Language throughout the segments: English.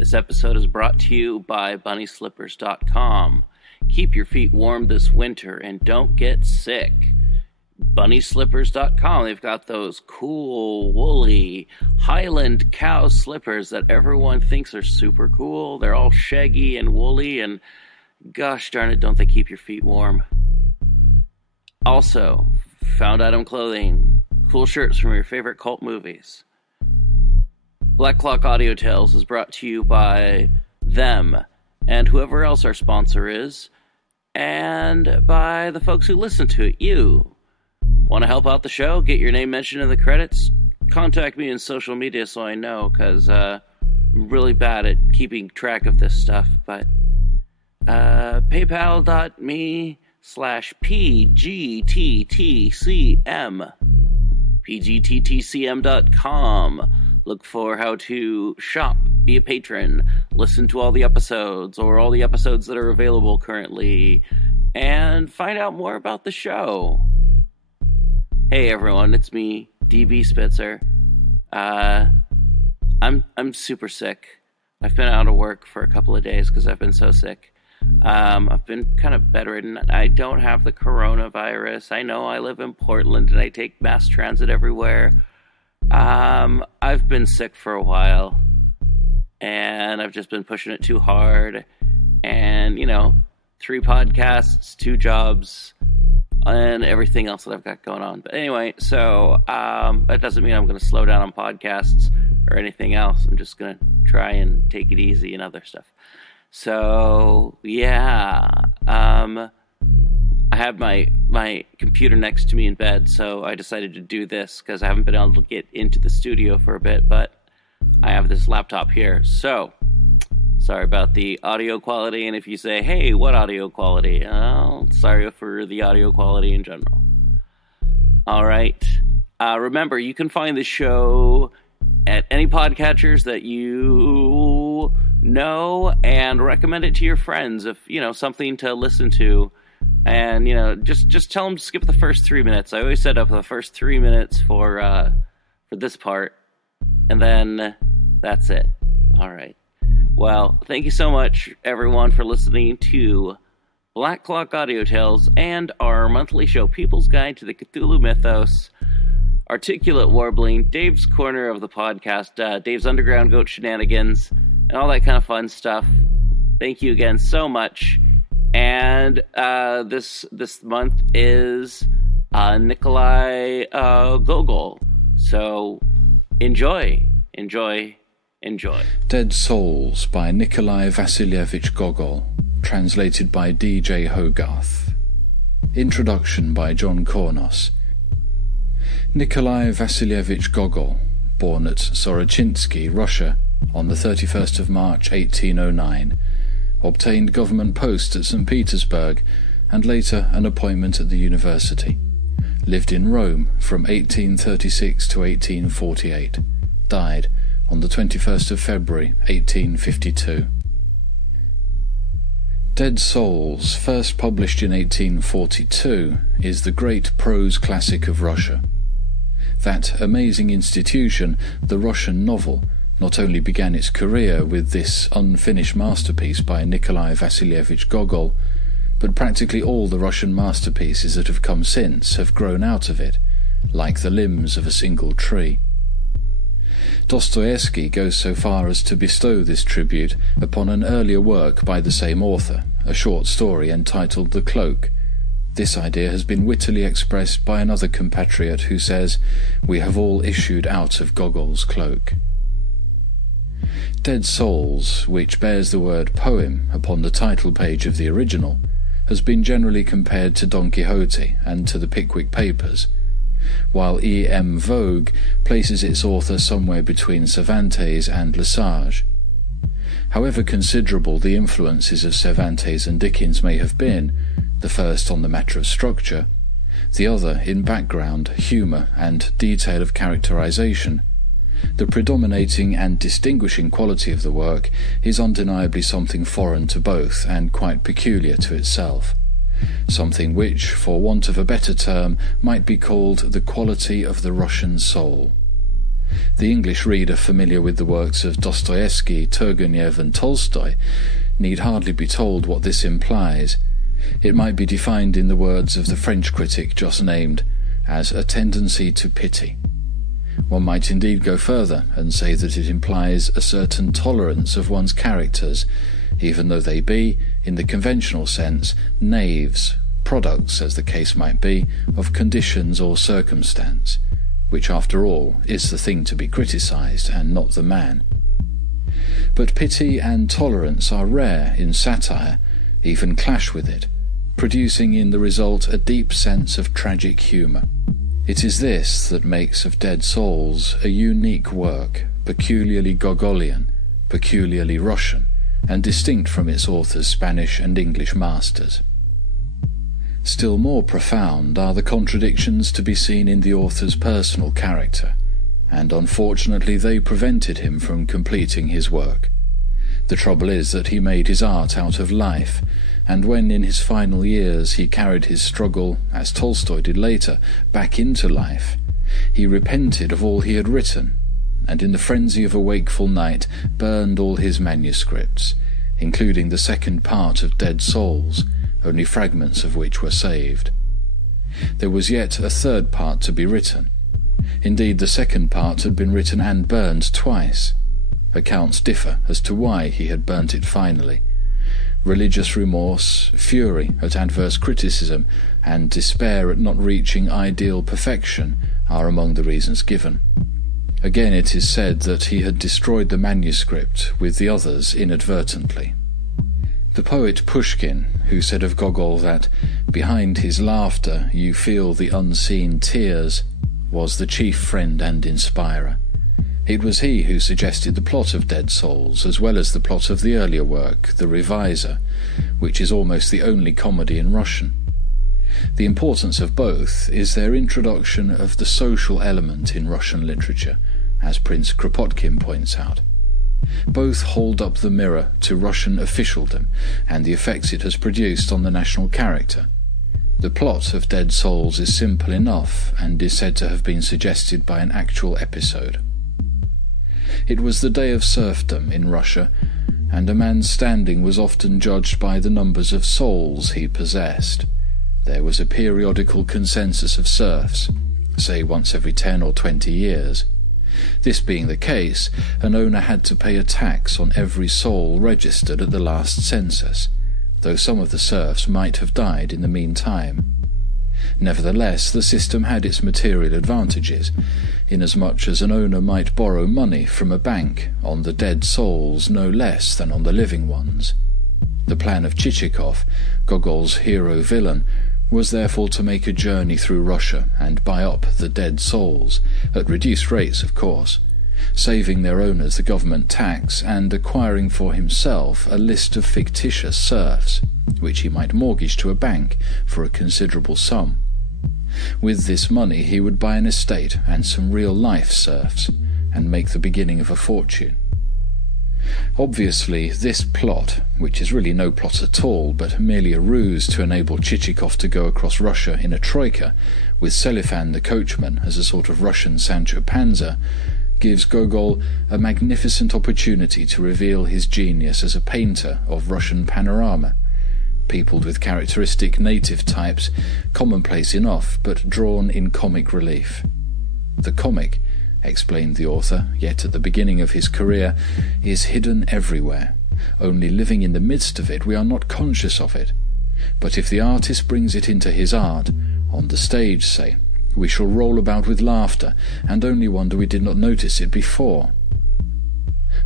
This episode is brought to you by BunnySlippers.com. Keep your feet warm this winter and don't get sick. BunnySlippers.com. They've got those cool, woolly, Highland cow slippers that everyone thinks are super cool. They're all shaggy and woolly, and gosh darn it, don't they keep your feet warm. Also, found item clothing, cool shirts from your favorite cult movies. Black Clock Audio Tales is brought to you by them and whoever else our sponsor is, and by the folks who listen to it, you. Want to help out the show? Get your name mentioned in the credits? Contact me in social media so I know, because I'm really bad at keeping track of this stuff. But paypal.me/PGttCM. PGttCM.com. Look for how to shop, be a patron, listen to all the episodes, or all the episodes that are available currently, and find out more about the show. Hey everyone, it's me, DB Spitzer. I'm super sick. I've been out of work for a couple of days because I've been so sick. I've been kind of bedridden. I don't have the coronavirus. I know I live in Portland and I take mass transit everywhere. I've been sick for a while, and I've just been pushing it too hard, and, 3 podcasts, 2 jobs, and everything else that I've got going on. But anyway, so, that doesn't mean I'm going to slow down on podcasts or anything else. I'm just going to try and take it easy and other stuff. So, yeah, I have my computer next to me in bed, so I decided to do this because I haven't been able to get into the studio for a bit, but I have this laptop here. So, sorry about the audio quality, and if you say, hey, what audio quality? Sorry for the audio quality in general. All right. Remember, you can find the show at any podcatchers that you know and recommend it to your friends if, something to listen to. And, just tell them to skip the first 3 minutes. I always set up the first 3 minutes for this part. And then that's it. All right. Well, thank you so much, everyone, for listening to Black Clock Audio Tales and our monthly show, People's Guide to the Cthulhu Mythos, Articulate Warbling, Dave's Corner of the Podcast, Dave's Underground Goat Shenanigans, and all that kind of fun stuff. Thank you again so much. And this month is Nikolai Gogol. So enjoy. Dead Souls by Nikolai Vasilievich Gogol, translated by D.J. Hogarth. Introduction by John Kornos. Nikolai Vasilievich Gogol, born at Sorochinsky, Russia, on the 31st of March 1809, obtained government post at St. Petersburg and later an appointment at the university. Lived in Rome from 1836 to 1848. Died on the 21st of February 1852. Dead Souls, first published in 1842, is the great prose classic of Russia. That amazing institution, the Russian novel, not only began its career with this unfinished masterpiece by Nikolai Vasilievich Gogol, but practically all the Russian masterpieces that have come since have grown out of it, like the limbs of a single tree. Dostoevsky goes so far as to bestow this tribute upon an earlier work by the same author, a short story entitled The Cloak. This idea has been wittily expressed by another compatriot who says, "We have all issued out of Gogol's cloak." Dead Souls, which bears the word poem upon the title page of the original, has been generally compared to Don Quixote and to the Pickwick Papers, while E. M. Vogue places its author somewhere between Cervantes and Lesage. However considerable the influences of Cervantes and Dickens may have been, the first on the matter of structure, the other in background, humour and detail of characterization, the predominating and distinguishing quality of the work is undeniably something foreign to both and quite peculiar to itself, something which, for want of a better term, might be called the quality of the Russian soul. The English reader familiar with the works of Dostoevsky, Turgenev and Tolstoy need hardly be told what this implies. It might be defined in the words of the French critic just named as a tendency to pity. One might indeed go further and say that it implies a certain tolerance of one's characters, even though they be, in the conventional sense, knaves, products, as the case might be, of conditions or circumstance, which after all is the thing to be criticised and not the man. But pity and tolerance are rare in satire, even clash with it, producing in the result a deep sense of tragic humour. It is this that makes of Dead Souls a unique work, peculiarly Gogolian, peculiarly Russian, and distinct from its author's Spanish and English masters. Still more profound are the contradictions to be seen in the author's personal character, and unfortunately they prevented him from completing his work. The trouble is that he made his art out of life, and when in his final years he carried his struggle, as Tolstoy did later, back into life, he repented of all he had written, and in the frenzy of a wakeful night burned all his manuscripts, including the second part of Dead Souls, only fragments of which were saved. There was yet a third part to be written. Indeed, the second part had been written and burned twice. Accounts differ as to why he had burnt it finally. Religious remorse, fury at adverse criticism, and despair at not reaching ideal perfection are among the reasons given. Again, it is said that he had destroyed the manuscript with the others inadvertently. The poet Pushkin, who said of Gogol that behind his laughter you feel the unseen tears, was the chief friend and inspirer. It was he who suggested the plot of Dead Souls, as well as the plot of the earlier work, The Reviser, which is almost the only comedy in Russian. The importance of both is their introduction of the social element in Russian literature, as Prince Kropotkin points out. Both hold up the mirror to Russian officialdom and the effects it has produced on the national character. The plot of Dead Souls is simple enough and is said to have been suggested by an actual episode. It was the day of serfdom in Russia, and a man's standing was often judged by the numbers of souls he possessed. There was a periodical consensus of serfs, say once every 10 or 20 years. This being the case, an owner had to pay a tax on every soul registered at the last census, though some of the serfs might have died in the meantime. Nevertheless, the system had its material advantages, inasmuch as an owner might borrow money from a bank on the dead souls no less than on the living ones. The plan of Chichikov, Gogol's hero-villain, was therefore to make a journey through Russia and buy up the dead souls, at reduced rates of course, saving their owners the government tax and acquiring for himself a list of fictitious serfs, which he might mortgage to a bank for a considerable sum. With this money he would buy an estate and some real-life serfs, and make the beginning of a fortune. Obviously, this plot, which is really no plot at all, but merely a ruse to enable Chichikov to go across Russia in a troika, with Selifan the coachman as a sort of Russian Sancho Panza, gives Gogol a magnificent opportunity to reveal his genius as a painter of Russian panorama, peopled with characteristic native types, commonplace enough, but drawn in comic relief. The comic, explained the author, yet at the beginning of his career, is hidden everywhere. Only living in the midst of it, we are not conscious of it. But if the artist brings it into his art, on the stage, say, we shall roll about with laughter, and only wonder we did not notice it before.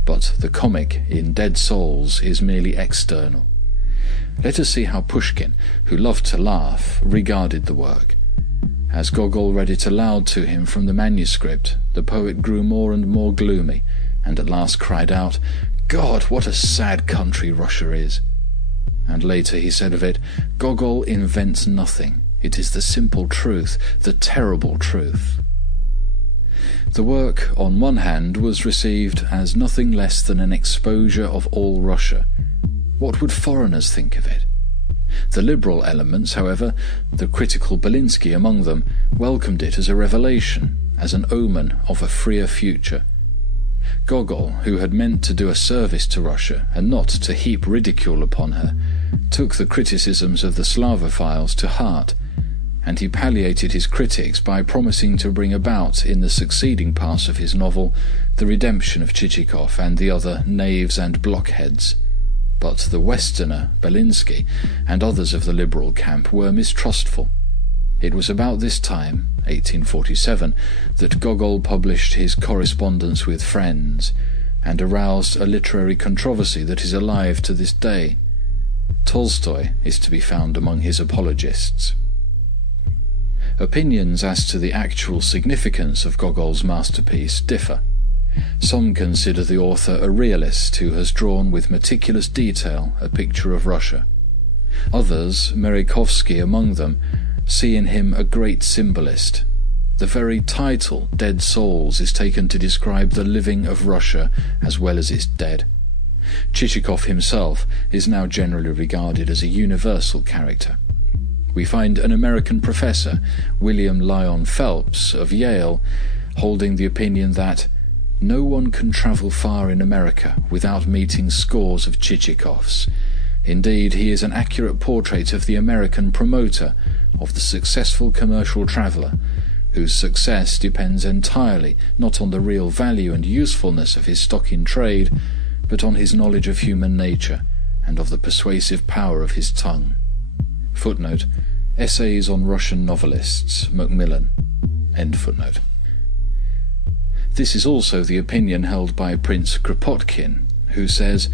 But the comic in Dead Souls is merely external. Let us see how Pushkin, who loved to laugh, regarded the work. As Gogol read it aloud to him from the manuscript, the poet grew more and more gloomy, and at last cried out, "God, what a sad country Russia is!" And later he said of it, "Gogol invents nothing. It is the simple truth, the terrible truth." The work, on one hand, was received as nothing less than an exposure of all Russia. What would foreigners think of it? The liberal elements, however, the critical Belinsky among them, welcomed it as a revelation, as an omen of a freer future. Gogol, who had meant to do a service to Russia and not to heap ridicule upon her, took the criticisms of the Slavophiles to heart, and he palliated his critics by promising to bring about in the succeeding parts of his novel the redemption of Chichikov and the other knaves and blockheads. But the Westerner, Belinsky, and others of the liberal camp were mistrustful. It was about this time, 1847, that Gogol published his Correspondence with Friends, and aroused a literary controversy that is alive to this day. Tolstoy is to be found among his apologists. Opinions as to the actual significance of Gogol's masterpiece differ. Some consider the author a realist who has drawn with meticulous detail a picture of Russia. Others, Merejkovsky among them, see in him a great symbolist. The very title, Dead Souls, is taken to describe the living of Russia as well as its dead. Chichikov himself is now generally regarded as a universal character. We find an American professor, William Lyon Phelps of Yale, holding the opinion that no one can travel far in America without meeting scores of Chichikovs. Indeed, he is an accurate portrait of the American promoter, of the successful commercial traveller, whose success depends entirely not on the real value and usefulness of his stock in trade, but on his knowledge of human nature and of the persuasive power of his tongue. Footnote: Essays on Russian Novelists, Macmillan. End footnote. This is also the opinion held by Prince Kropotkin, who says,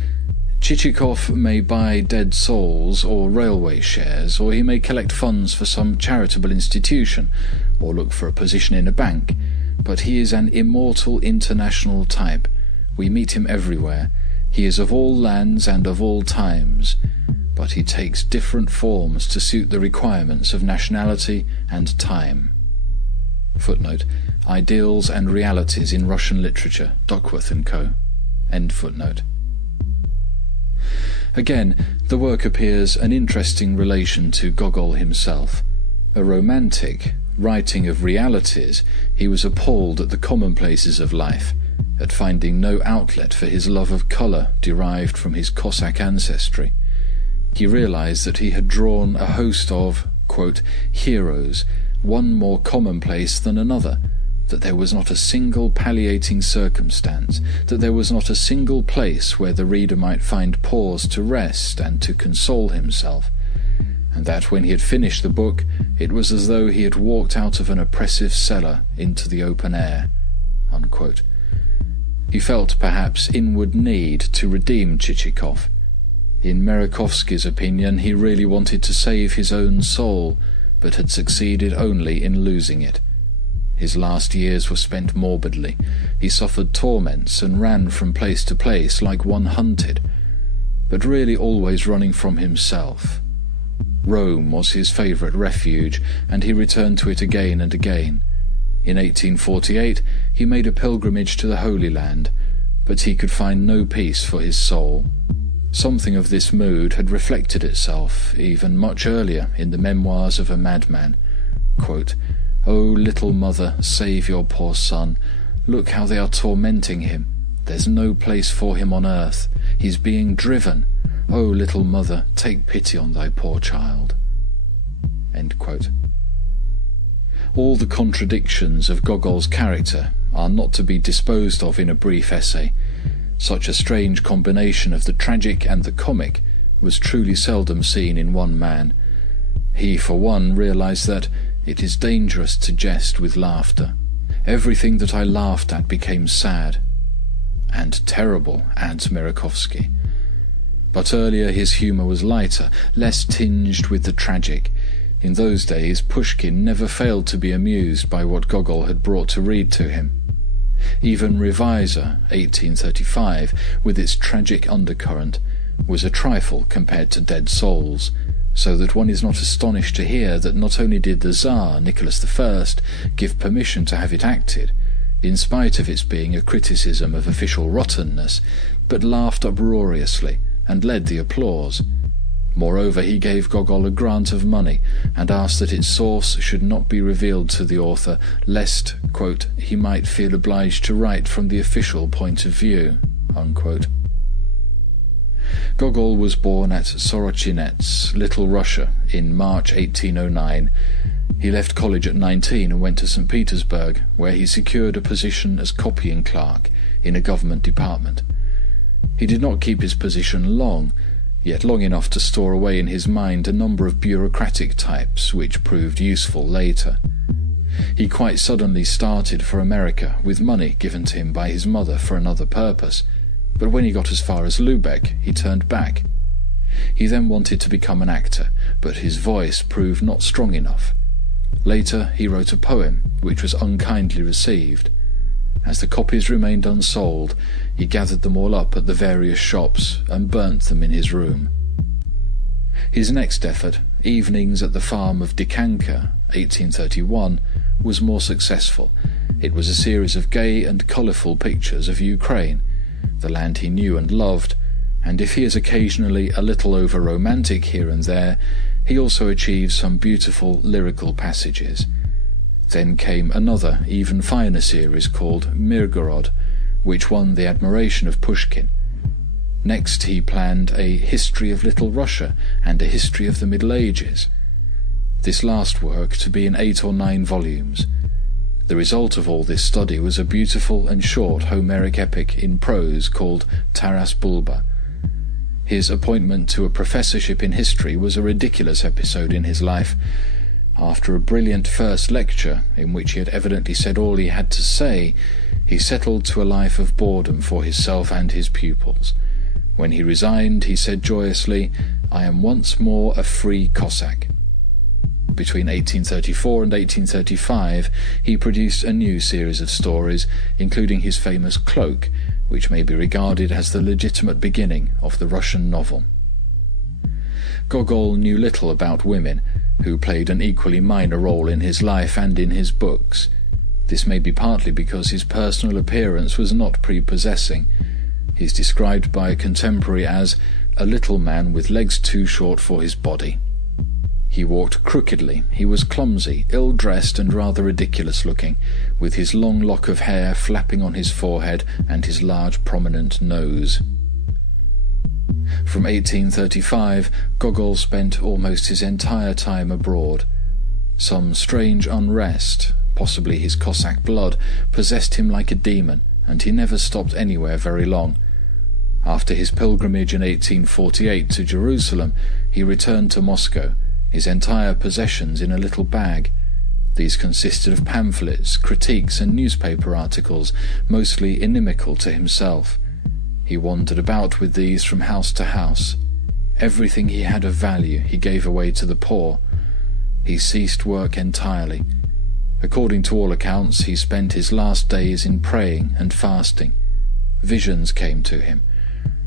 Chichikov may buy dead souls or railway shares, or he may collect funds for some charitable institution, or look for a position in a bank, but he is an immortal international type. We meet him everywhere. He is of all lands and of all times, but he takes different forms to suit the requirements of nationality and time. Footnote: Ideals and Realities in Russian Literature, Duckworth & Co. End footnote. Again, the work appears an interesting relation to Gogol himself. A romantic, writing of realities, he was appalled at the commonplaces of life, at finding no outlet for his love of colour derived from his Cossack ancestry. He realized that he had drawn a host of, quote, heroes, one more commonplace than another, that there was not a single palliating circumstance, that there was not a single place where the reader might find pause to rest and to console himself, and that when he had finished the book, it was as though he had walked out of an oppressive cellar into the open air. Unquote. He felt perhaps inward need to redeem Chichikov. In Merejkovsky's opinion, he really wanted to save his own soul, but had succeeded only in losing it. His last years were spent morbidly. He suffered torments and ran from place to place like one hunted, but really always running from himself. Rome was his favourite refuge, and he returned to it again and again. In 1848 he made a pilgrimage to the Holy Land, but he could find no peace for his soul. Something of this mood had reflected itself, even much earlier, in the Memoirs of a Madman. Quote, "O little mother, save your poor son. Look how they are tormenting him. There's no place for him on earth. He's being driven. O little mother, take pity on thy poor child." End quote. All the contradictions of Gogol's character are not to be disposed of in a brief essay. Such a strange combination of the tragic and the comic was truly seldom seen in one man. He, for one, realized that it is dangerous to jest with laughter. Everything that I laughed at became sad. And terrible, adds Merejkovsky. But earlier his humour was lighter, less tinged with the tragic. In those days Pushkin never failed to be amused by what Gogol had brought to read to him. Even Reviser, 1835, with its tragic undercurrent, was a trifle compared to Dead Souls, so that one is not astonished to hear that not only did the Tsar, Nicholas I, give permission to have it acted, in spite of its being a criticism of official rottenness, but laughed uproariously and led the applause. Moreover, he gave Gogol a grant of money and asked that its source should not be revealed to the author, lest, quote, he might feel obliged to write from the official point of view, unquote. Gogol was born at Sorochinets, Little Russia, in March 1809. He left college at 19 and went to St. Petersburg, where he secured a position as copying clerk in a government department. He did not keep his position long, yet long enough to store away in his mind a number of bureaucratic types which proved useful later. He quite suddenly started for America with money given to him by his mother for another purpose, but when he got as far as Lubeck, he turned back. He then wanted to become an actor, but his voice proved not strong enough. Later he wrote a poem which was unkindly received. As the copies remained unsold, he gathered them all up at the various shops and burnt them in his room. His next effort, Evenings at the Farm of Dikanka, 1831, was more successful. It was a series of gay and colourful pictures of Ukraine, the land he knew and loved, and if he is occasionally a little over-romantic here and there, he also achieves some beautiful lyrical passages. Then came another, even finer series called Mirgorod, which won the admiration of Pushkin. Next he planned a History of Little Russia and a History of the Middle Ages. This last work to be in 8 or 9 volumes. The result of all this study was a beautiful and short Homeric epic in prose called Taras Bulba. His appointment to a professorship in history was a ridiculous episode in his life. After a brilliant first lecture, in which he had evidently said all he had to say, he settled to a life of boredom for himself and his pupils. When he resigned, he said joyously, "I am once more a free Cossack." Between 1834 and 1835, he produced a new series of stories, including his famous Cloak, which may be regarded as the legitimate beginning of the Russian novel. Gogol knew little about women, who played an equally minor role in his life and in his books. This may be partly because his personal appearance was not prepossessing. He is described by a contemporary as a little man with legs too short for his body. He walked crookedly, he was clumsy, ill-dressed and rather ridiculous-looking, with his long lock of hair flapping on his forehead and his large prominent nose. From 1835, Gogol spent almost his entire time abroad. Some strange unrest, possibly his Cossack blood, possessed him like a demon, and he never stopped anywhere very long. After his pilgrimage in 1848 to Jerusalem, he returned to Moscow, his entire possessions in a little bag. These consisted of pamphlets, critiques, and newspaper articles, mostly inimical to himself. He wandered about with these from house to house. Everything he had of value he gave away to the poor. He ceased work entirely. According to all accounts, he spent his last days in praying and fasting. Visions came to him.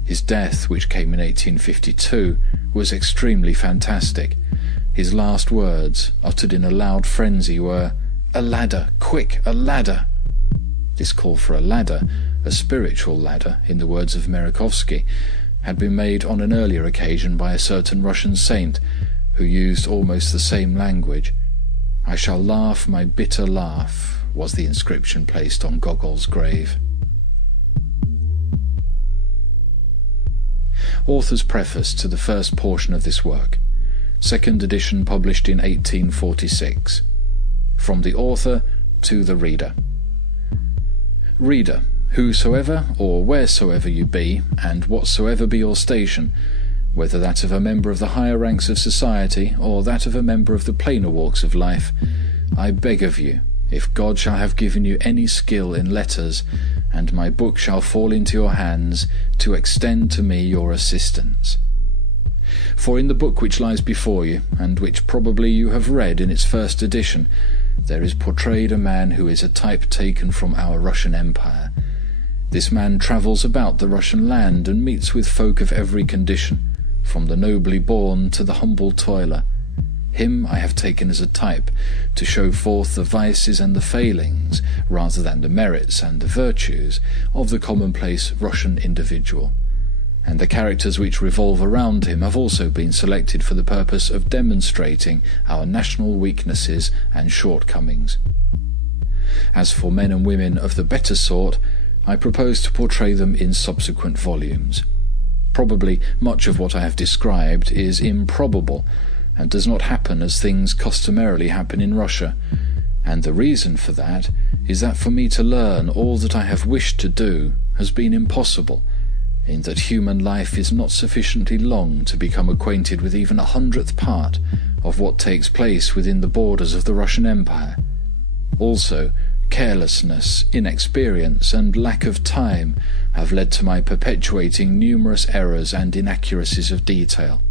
His death, which came in 1852, was extremely fantastic. His last words, uttered in a loud frenzy, were, "A ladder! Quick, a ladder!" This call for a ladder, a spiritual ladder, in the words of Merejkovsky, had been made on an earlier occasion by a certain Russian saint, who used almost the same language. "I shall laugh my bitter laugh," was the inscription placed on Gogol's grave. Author's preface to the first portion of this work. Second edition published in 1846. From the author to the reader. Reader, whosoever or wheresoever you be, and whatsoever be your station, whether that of a member of the higher ranks of society or that of a member of the plainer walks of life, I beg of you, if God shall have given you any skill in letters, and my book shall fall into your hands, to extend to me your assistance. For in the book which lies before you, and which probably you have read in its first edition, there is portrayed a man who is a type taken from our Russian Empire. This man travels about the Russian land and meets with folk of every condition, from the nobly born to the humble toiler. Him I have taken as a type, to show forth the vices and the failings, rather than the merits and the virtues, of the commonplace Russian individual. and the characters which revolve around him have also been selected for the purpose of demonstrating our national weaknesses and shortcomings. As for men and women of the better sort, I propose to portray them in subsequent volumes. Probably much of what I have described is improbable, and does not happen as things customarily happen in Russia, and the reason for that is that for me to learn all that I have wished to do has been impossible, in that human life is not sufficiently long to become acquainted with even 100th part of what takes place within the borders of the Russian Empire. Also, carelessness, inexperience, and lack of time have led to my perpetuating numerous errors and inaccuracies of detail,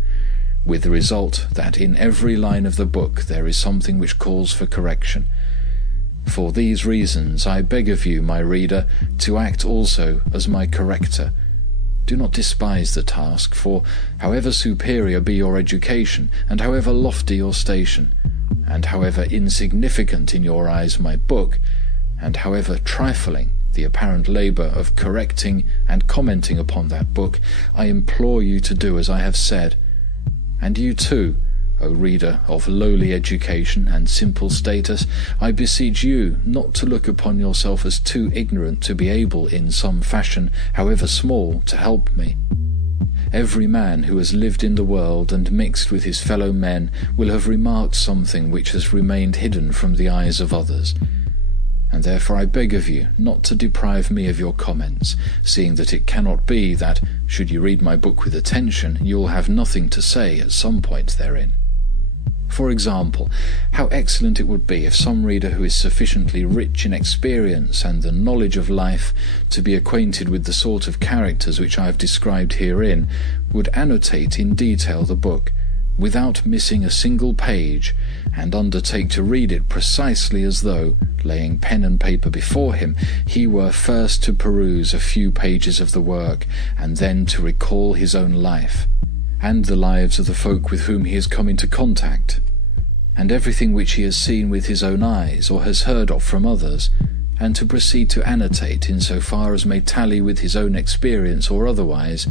with the result that in every line of the book there is something which calls for correction. For these reasons I beg of you, my reader, to act also as my corrector. Do not despise the task, for however superior be your education, and however lofty your station, and however insignificant in your eyes my book, and however trifling the apparent labour of correcting and commenting upon that book, I implore you to do as I have said. And you too, O reader of lowly education and simple status, I beseech you not to look upon yourself as too ignorant to be able in some fashion, however small, to help me. Every man who has lived in the world and mixed with his fellow men will have remarked something which has remained hidden from the eyes of others, and therefore I beg of you not to deprive me of your comments, seeing that it cannot be that, should you read my book with attention, you will have nothing to say at some point therein. For example, how excellent it would be if some reader who is sufficiently rich in experience and the knowledge of life to be acquainted with the sort of characters which I have described herein would annotate in detail the book, without missing a single page, and undertake to read it precisely as though, laying pen and paper before him, he were first to peruse a few pages of the work, and then to recall his own life, and the lives of the folk with whom he has come into contact, and everything which he has seen with his own eyes or has heard of from others, and to proceed to annotate in so far as may tally with his own experience or otherwise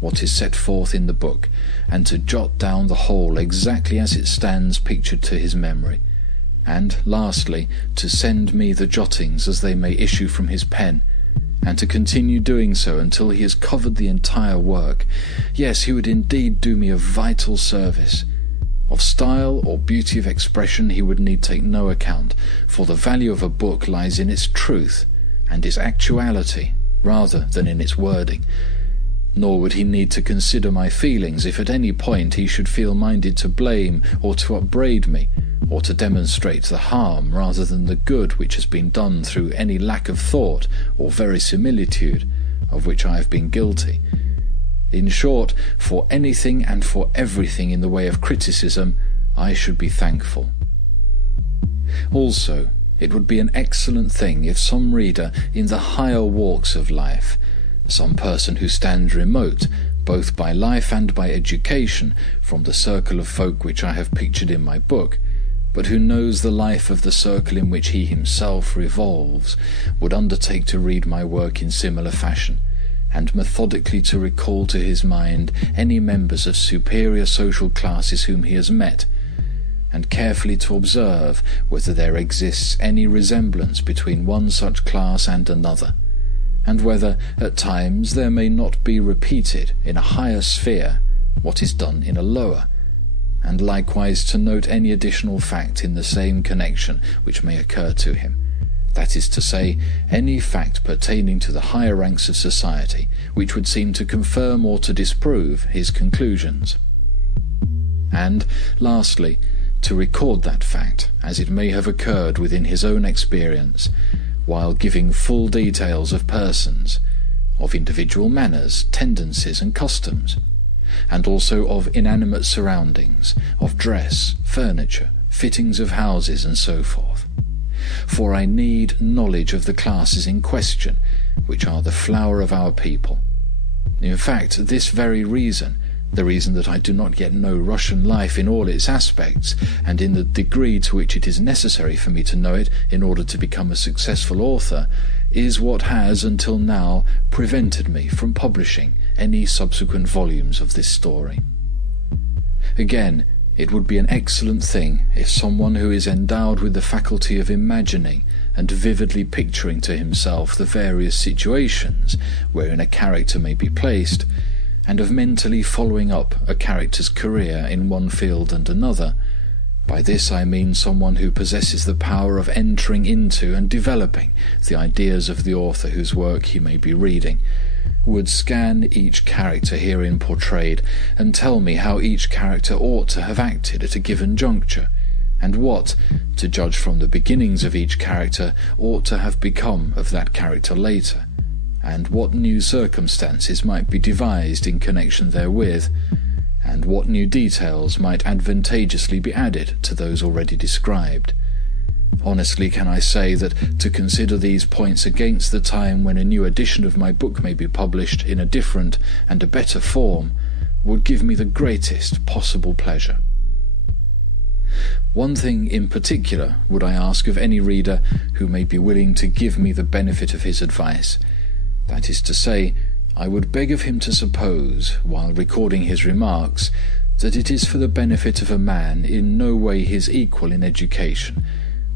what is set forth in the book, and to jot down the whole exactly as it stands pictured to his memory, and lastly to send me the jottings as they may issue from his pen, and to continue doing so until he has covered the entire work. Yes, he would indeed do me a vital service. Of style or beauty of expression he would need take no account, for the value of a book lies in its truth and its actuality rather than in its wording. Nor would he need to consider my feelings if at any point he should feel minded to blame or to upbraid me, or to demonstrate the harm rather than the good which has been done through any lack of thought or verisimilitude of which I have been guilty. In short, for anything and for everything in the way of criticism, I should be thankful. Also, it would be an excellent thing if some reader in the higher walks of life, some person who stands remote, both by life and by education, from the circle of folk which I have pictured in my book, but who knows the life of the circle in which he himself revolves, would undertake to read my work in similar fashion, and methodically to recall to his mind any members of superior social classes whom he has met, and carefully to observe whether there exists any resemblance between one such class and another, and whether at times there may not be repeated in a higher sphere what is done in a lower, and likewise to note any additional fact in the same connection which may occur to him, that is to say, any fact pertaining to the higher ranks of society which would seem to confirm or to disprove his conclusions. And, lastly, to record that fact as it may have occurred within his own experience, while giving full details of persons, of individual manners, tendencies, and customs, and also of inanimate surroundings, of dress, furniture, fittings of houses, and so forth. For I need knowledge of the classes in question, which are the flower of our people. In fact, this very reason, the reason that I do not yet know Russian life in all its aspects, and in the degree to which it is necessary for me to know it in order to become a successful author, is what has until now prevented me from publishing any subsequent volumes of this story. Again, it would be an excellent thing if someone who is endowed with the faculty of imagining and vividly picturing to himself the various situations wherein a character may be placed, and of mentally following up a character's career in one field and another. By this I mean someone who possesses the power of entering into and developing the ideas of the author whose work he may be reading, would scan each character herein portrayed and tell me how each character ought to have acted at a given juncture, and what, to judge from the beginnings of each character, ought to have become of that character later, and what new circumstances might be devised in connection therewith, and what new details might advantageously be added to those already described. Honestly can I say that to consider these points against the time when a new edition of my book may be published in a different and a better form would give me the greatest possible pleasure. One thing in particular would I ask of any reader who may be willing to give me the benefit of his advice. That is to say, I would beg of him to suppose, while recording his remarks, that it is for the benefit of a man in no way his equal in education,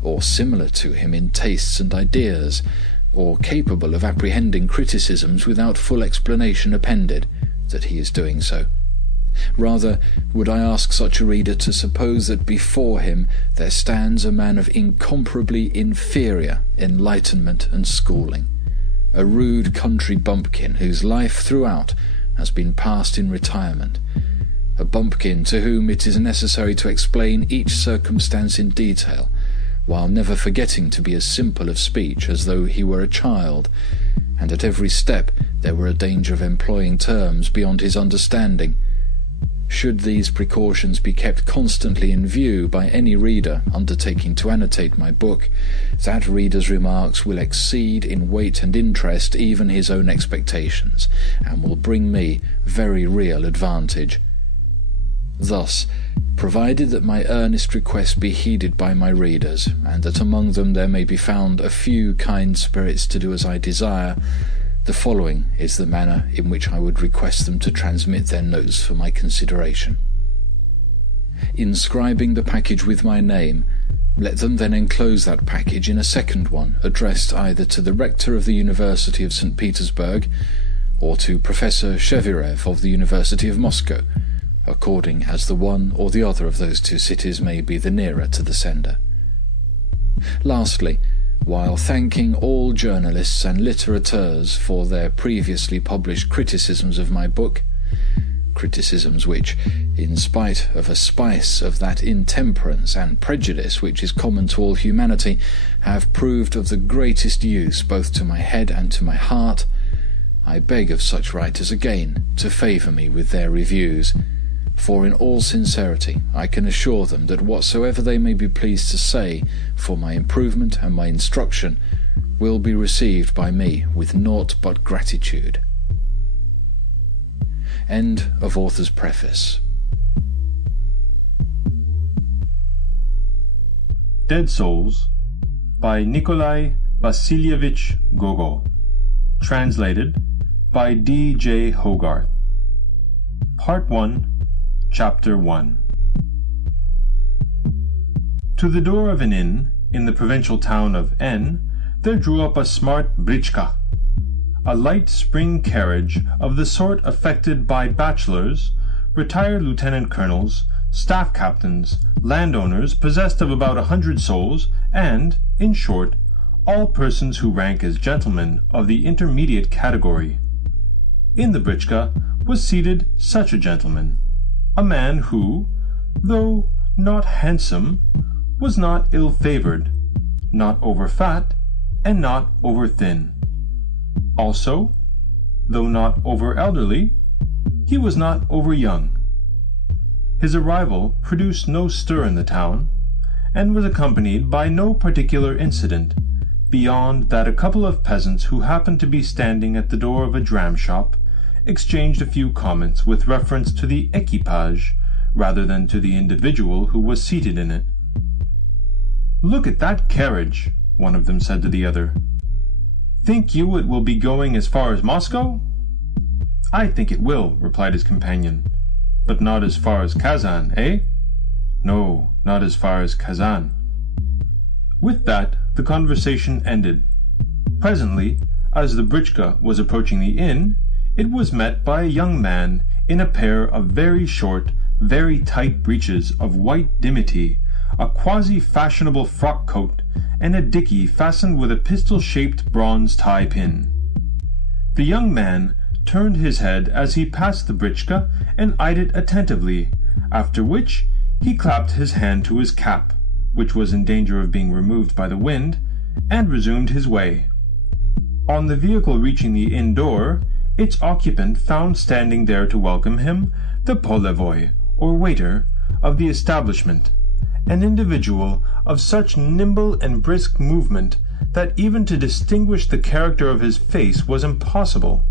or similar to him in tastes and ideas, or capable of apprehending criticisms without full explanation appended, that he is doing so. Rather would I ask such a reader to suppose that before him there stands a man of incomparably inferior enlightenment and schooling, a rude country bumpkin whose life throughout has been passed in retirement, a bumpkin to whom it is necessary to explain each circumstance in detail, while never forgetting to be as simple of speech as though he were a child, and at every step there were a danger of employing terms beyond his understanding. Should these precautions be kept constantly in view by any reader undertaking to annotate my book, that reader's remarks will exceed in weight and interest even his own expectations, and will bring me very real advantage. Thus, provided that my earnest request be heeded by my readers, and that among them there may be found a few kind spirits to do as I desire, the following is the manner in which I would request them to transmit their notes for my consideration. Inscribing the package with my name, let them then enclose that package in a second one addressed either to the rector of the University of St. Petersburg or to Professor Shevirev of the University of Moscow, according as the one or the other of those two cities may be the nearer to the sender. Lastly, while thanking all journalists and litterateurs for their previously published criticisms of my book, criticisms which, in spite of a spice of that intemperance and prejudice which is common to all humanity, have proved of the greatest use both to my head and to my heart, I beg of such writers again to favour me with their reviews, for in all sincerity I can assure them that whatsoever they may be pleased to say for my improvement and my instruction will be received by me with naught but gratitude. End of author's preface. Dead Souls by Nikolai Vasilievich Gogol. Translated by D.J. Hogarth. Part 1, Chapter 1. To the door of an inn in the provincial town of N there drew up a smart britchka, a light spring carriage of the sort affected by bachelors, retired lieutenant colonels, staff captains, landowners possessed of about 100 souls, and, in short, all persons who rank as gentlemen of the intermediate category. In the britchka was seated such a gentleman, a man who, though not handsome, was not ill-favoured, not over-fat, and not over-thin. Also, though not over-elderly, he was not over-young. His arrival produced no stir in the town, and was accompanied by no particular incident, beyond that a couple of peasants who happened to be standing at the door of a dram-shop exchanged a few comments with reference to the equipage rather than to the individual who was seated in it. "Look at that carriage," one of them said to the other. "Think you it will be going as far as Moscow?" "I think it will," replied his companion. "But not as far as Kazan, eh?" "No, not as far as Kazan." With that, the conversation ended. Presently, as the britchka was approaching the inn, it was met by a young man in a pair of very short, very tight breeches of white dimity, a quasi-fashionable frock coat, and a dickey fastened with a pistol-shaped bronze tie-pin. The young man turned his head as he passed the britchka and eyed it attentively, after which he clapped his hand to his cap, which was in danger of being removed by the wind, and resumed his way. On the vehicle reaching the inn door, its occupant found standing there to welcome him the polevoi, or waiter, of the establishment, an individual of such nimble and brisk movement that even to distinguish the character of his face was impossible.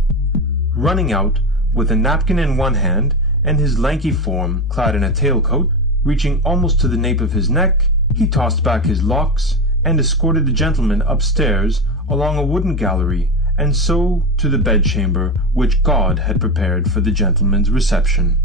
Running out, with a napkin in one hand, and his lanky form clad in a tailcoat, reaching almost to the nape of his neck, he tossed back his locks, and escorted the gentleman upstairs along a wooden gallery, and so to the bedchamber which God had prepared for the gentleman's reception.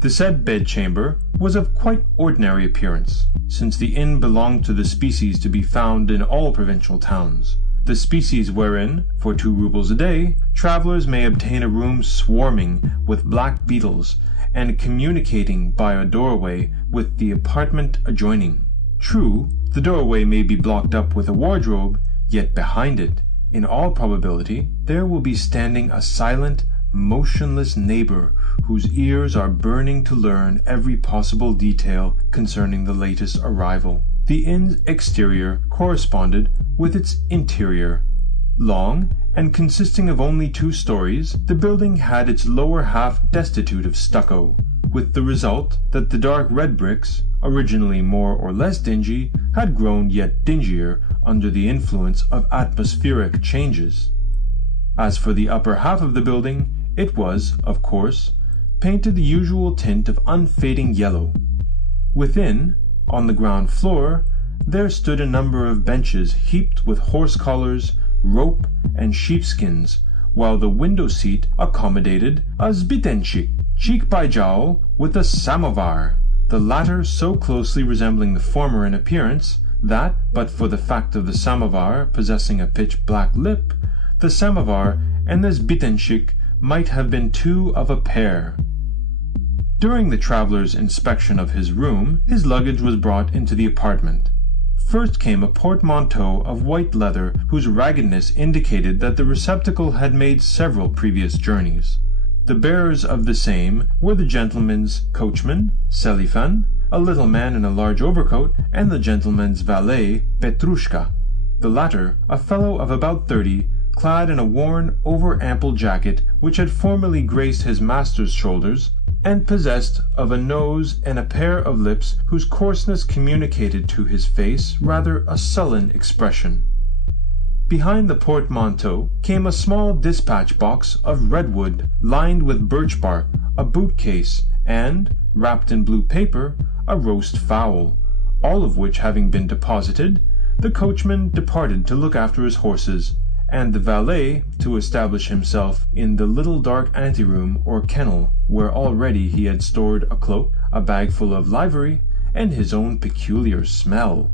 The said bedchamber was of quite ordinary appearance, since the inn belonged to the species to be found in all provincial towns, the species wherein, for 2 rubles a day, travellers may obtain a room swarming with black beetles, and communicating by a doorway with the apartment adjoining. True, the doorway may be blocked up with a wardrobe, yet behind it, in all probability, there will be standing a silent, motionless neighbor whose ears are burning to learn every possible detail concerning the latest arrival. The inn's exterior corresponded with its interior. Long, and consisting of only 2 stories, the building had its lower half destitute of stucco, with the result that the dark red bricks, originally more or less dingy, had grown yet dingier under the influence of atmospheric changes. As for the upper half of the building, it was, of course, painted the usual tint of unfading yellow. Within, on the ground floor, there stood a number of benches heaped with horse collars, rope, and sheepskins, while the window seat accommodated a zbitenchik, cheek by jowl, with a samovar, the latter so closely resembling the former in appearance that, but for the fact of the samovar possessing a pitch-black lip, the samovar and the zbitenchik might have been 2 of a pair. During the traveller's inspection of his room, his luggage was brought into the apartment. First came a portmanteau of white leather whose raggedness indicated that the receptacle had made several previous journeys. The bearers of the same were the gentleman's coachman, Selifan, a little man in a large overcoat, and the gentleman's valet, Petrushka, the latter a fellow of about 30, clad in a worn, over-ample jacket which had formerly graced his master's shoulders, and possessed of a nose and a pair of lips whose coarseness communicated to his face rather a sullen expression. Behind the portmanteau came a small dispatch box of redwood lined with birch bark, a boot case, and, wrapped in blue paper, a roast fowl, all of which having been deposited, the coachman departed to look after his horses, and the valet to establish himself in the little dark anteroom or kennel, where already he had stored a cloak, a bag full of livery, and his own peculiar smell.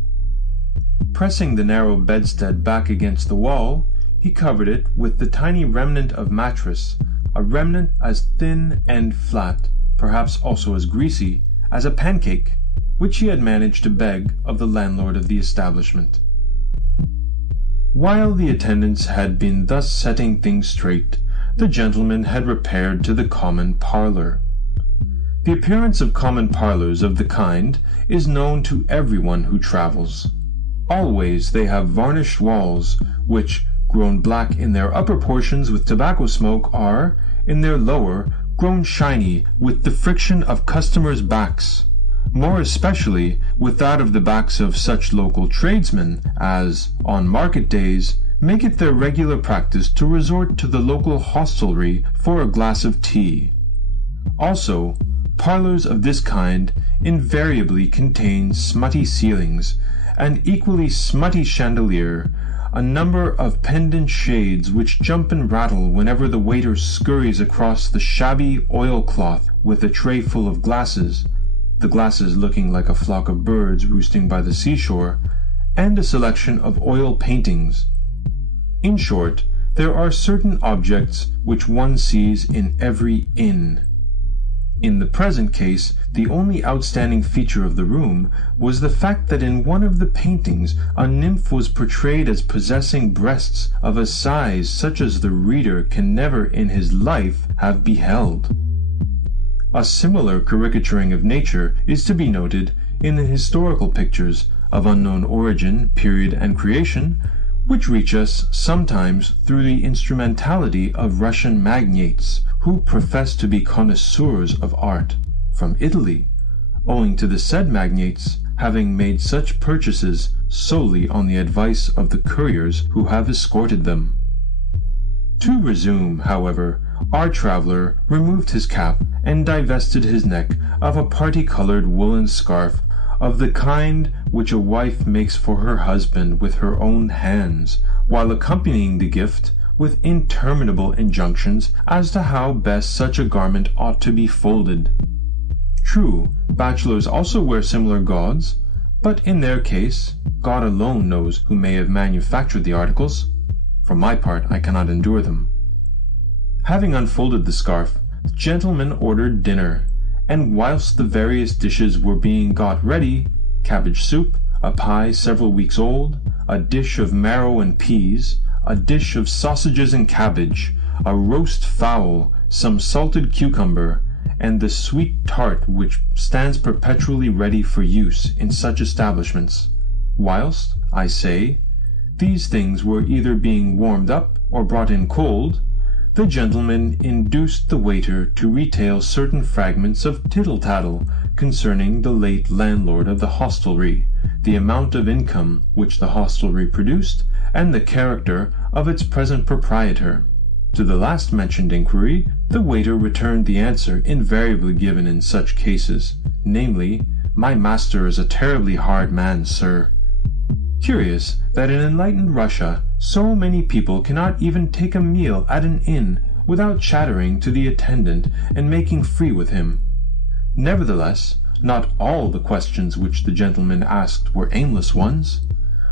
Pressing the narrow bedstead back against the wall, he covered it with the tiny remnant of mattress, a remnant as thin and flat, perhaps also as greasy, as a pancake, which he had managed to beg of the landlord of the establishment. While the attendants had been thus setting things straight, the gentleman had repaired to the common parlour. The appearance of common parlours of the kind is known to everyone who travels. Always they have varnished walls, which, grown black in their upper portions with tobacco smoke, are, in their lower, grown shiny with the friction of customers' backs, more especially with that of the backs of such local tradesmen as, on market days, make it their regular practice to resort to the local hostelry for a glass of tea. Also, parlours of this kind invariably contain smutty ceilings, an equally smutty chandelier, a number of pendant shades which jump and rattle whenever the waiter scurries across the shabby oilcloth with a tray full of glasses, the glasses looking like a flock of birds roosting by the seashore, and a selection of oil paintings. In short, there are certain objects which one sees in every inn. In the present case, the only outstanding feature of the room was the fact that in one of the paintings a nymph was portrayed as possessing breasts of a size such as the reader can never in his life have beheld. A similar caricaturing of nature is to be noted in the historical pictures of unknown origin, period, and creation, which reach us sometimes through the instrumentality of Russian magnates who profess to be connoisseurs of art from Italy, owing to the said magnates having made such purchases solely on the advice of the couriers who have escorted them. To resume, however, our traveller removed his cap and divested his neck of a party-colored woolen scarf of the kind which a wife makes for her husband with her own hands, while accompanying the gift with interminable injunctions as to how best such a garment ought to be folded. True, bachelors also wear similar gauds, but in their case, God alone knows who may have manufactured the articles. For my part, I cannot endure them. Having unfolded the scarf, the gentleman ordered dinner, and whilst the various dishes were being got ready, cabbage soup, a pie several weeks old, a dish of marrow and peas, a dish of sausages and cabbage, a roast fowl, some salted cucumber, and the sweet tart which stands perpetually ready for use in such establishments. Whilst, I say, these things were either being warmed up or brought in cold, the gentleman induced the waiter to retail certain fragments of tittle-tattle concerning the late landlord of the hostelry, the amount of income which the hostelry produced, and the character of its present proprietor. To the last mentioned inquiry, the waiter returned the answer invariably given in such cases, namely, "My master is a terribly hard man, sir." Curious that in enlightened Russia so many people cannot even take a meal at an inn without chattering to the attendant and making free with him. Nevertheless, not all the questions which the gentleman asked were aimless ones,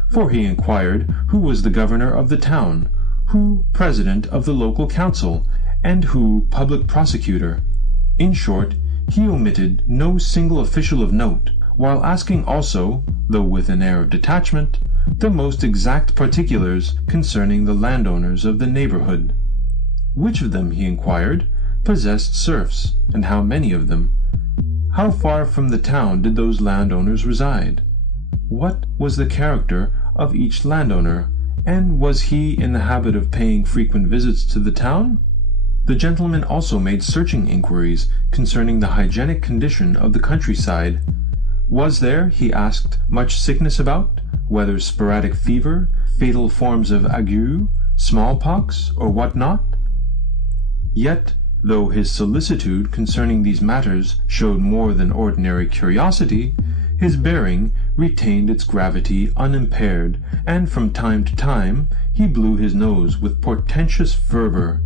for he inquired who was the governor of the town, who president of the local council, and who public prosecutor. In short, he omitted no single official of note, while asking also, though with an air of detachment, the most exact particulars concerning the landowners of the neighbourhood. Which of them, he inquired, possessed serfs, and how many of them? How far from the town did those landowners reside? What was the character of each landowner, and was he in the habit of paying frequent visits to the town? The gentleman also made searching inquiries concerning the hygienic condition of the countryside. Was there, he asked, much sickness about, whether sporadic fever, fatal forms of ague, smallpox, or what not? Yet, though his solicitude concerning these matters showed more than ordinary curiosity, his bearing retained its gravity unimpaired, and from time to time he blew his nose with portentous fervour.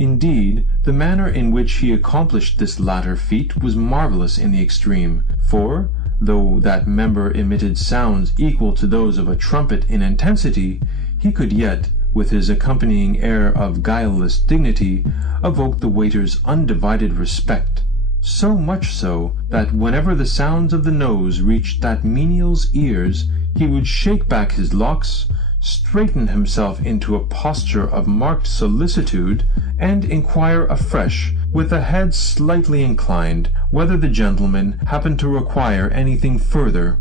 Indeed, the manner in which he accomplished this latter feat was marvellous in the extreme, for, though that member emitted sounds equal to those of a trumpet in intensity, he could yet, with his accompanying air of guileless dignity, evoke the waiter's undivided respect, so much so that whenever the sounds of the nose reached that menial's ears, he would shake back his locks, straighten himself into a posture of marked solicitude, and inquire afresh, with a head slightly inclined, whether the gentleman happened to require anything further.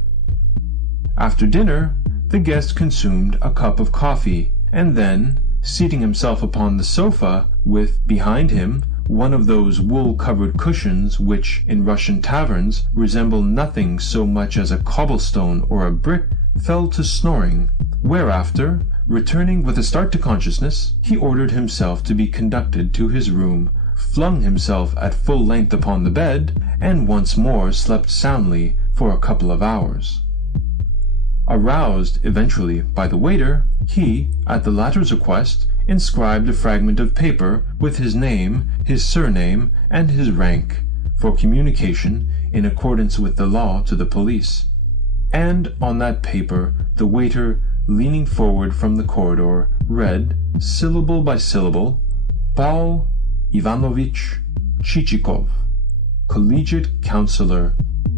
After dinner, the guest consumed a cup of coffee, and then, seating himself upon the sofa, with, behind him, one of those wool-covered cushions which, in Russian taverns, resemble nothing so much as a cobblestone or a brick, fell to snoring, whereafter, returning with a start to consciousness, he ordered himself to be conducted to his room, flung himself at full length upon the bed, and once more slept soundly for a couple of hours. Aroused eventually by the waiter, He, at the latter's request, inscribed a fragment of paper with his name, his surname, and his rank, for communication in accordance with the law to the police. And on that paper the waiter, leaning forward from the corridor, read, syllable by syllable, Paul Ivanovich Chichikov, collegiate counselor,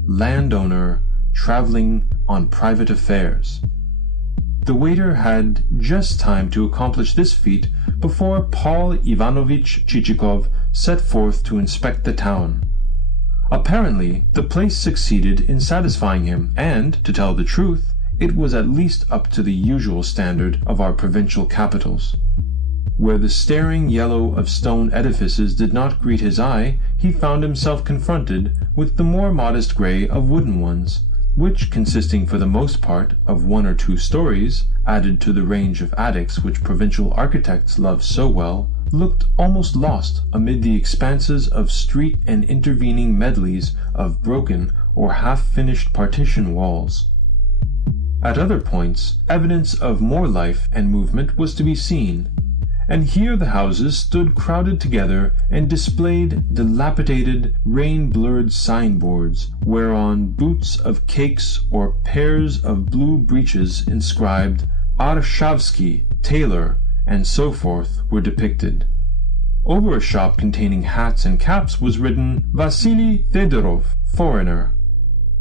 landowner, traveling on private affairs. The waiter had just time to accomplish this feat before Paul Ivanovich Chichikov set forth to inspect the town. Apparently, the place succeeded in satisfying him, and, to tell the truth, it was at least up to the usual standard of our provincial capitals. Where the staring yellow of stone edifices did not greet his eye, he found himself confronted with the more modest grey of wooden ones, which, consisting for the most part of 1 or 2 stories, added to the range of attics which provincial architects love so well, looked almost lost amid the expanses of street and intervening medleys of broken or half-finished partition walls. At other points, evidence of more life and movement was to be seen, and here the houses stood crowded together and displayed dilapidated, rain-blurred signboards, whereon boots of cakes or pairs of blue breeches inscribed Arshavsky, tailor, and so forth were depicted. Over a shop containing hats and caps was written Vasily Fedorov, foreigner,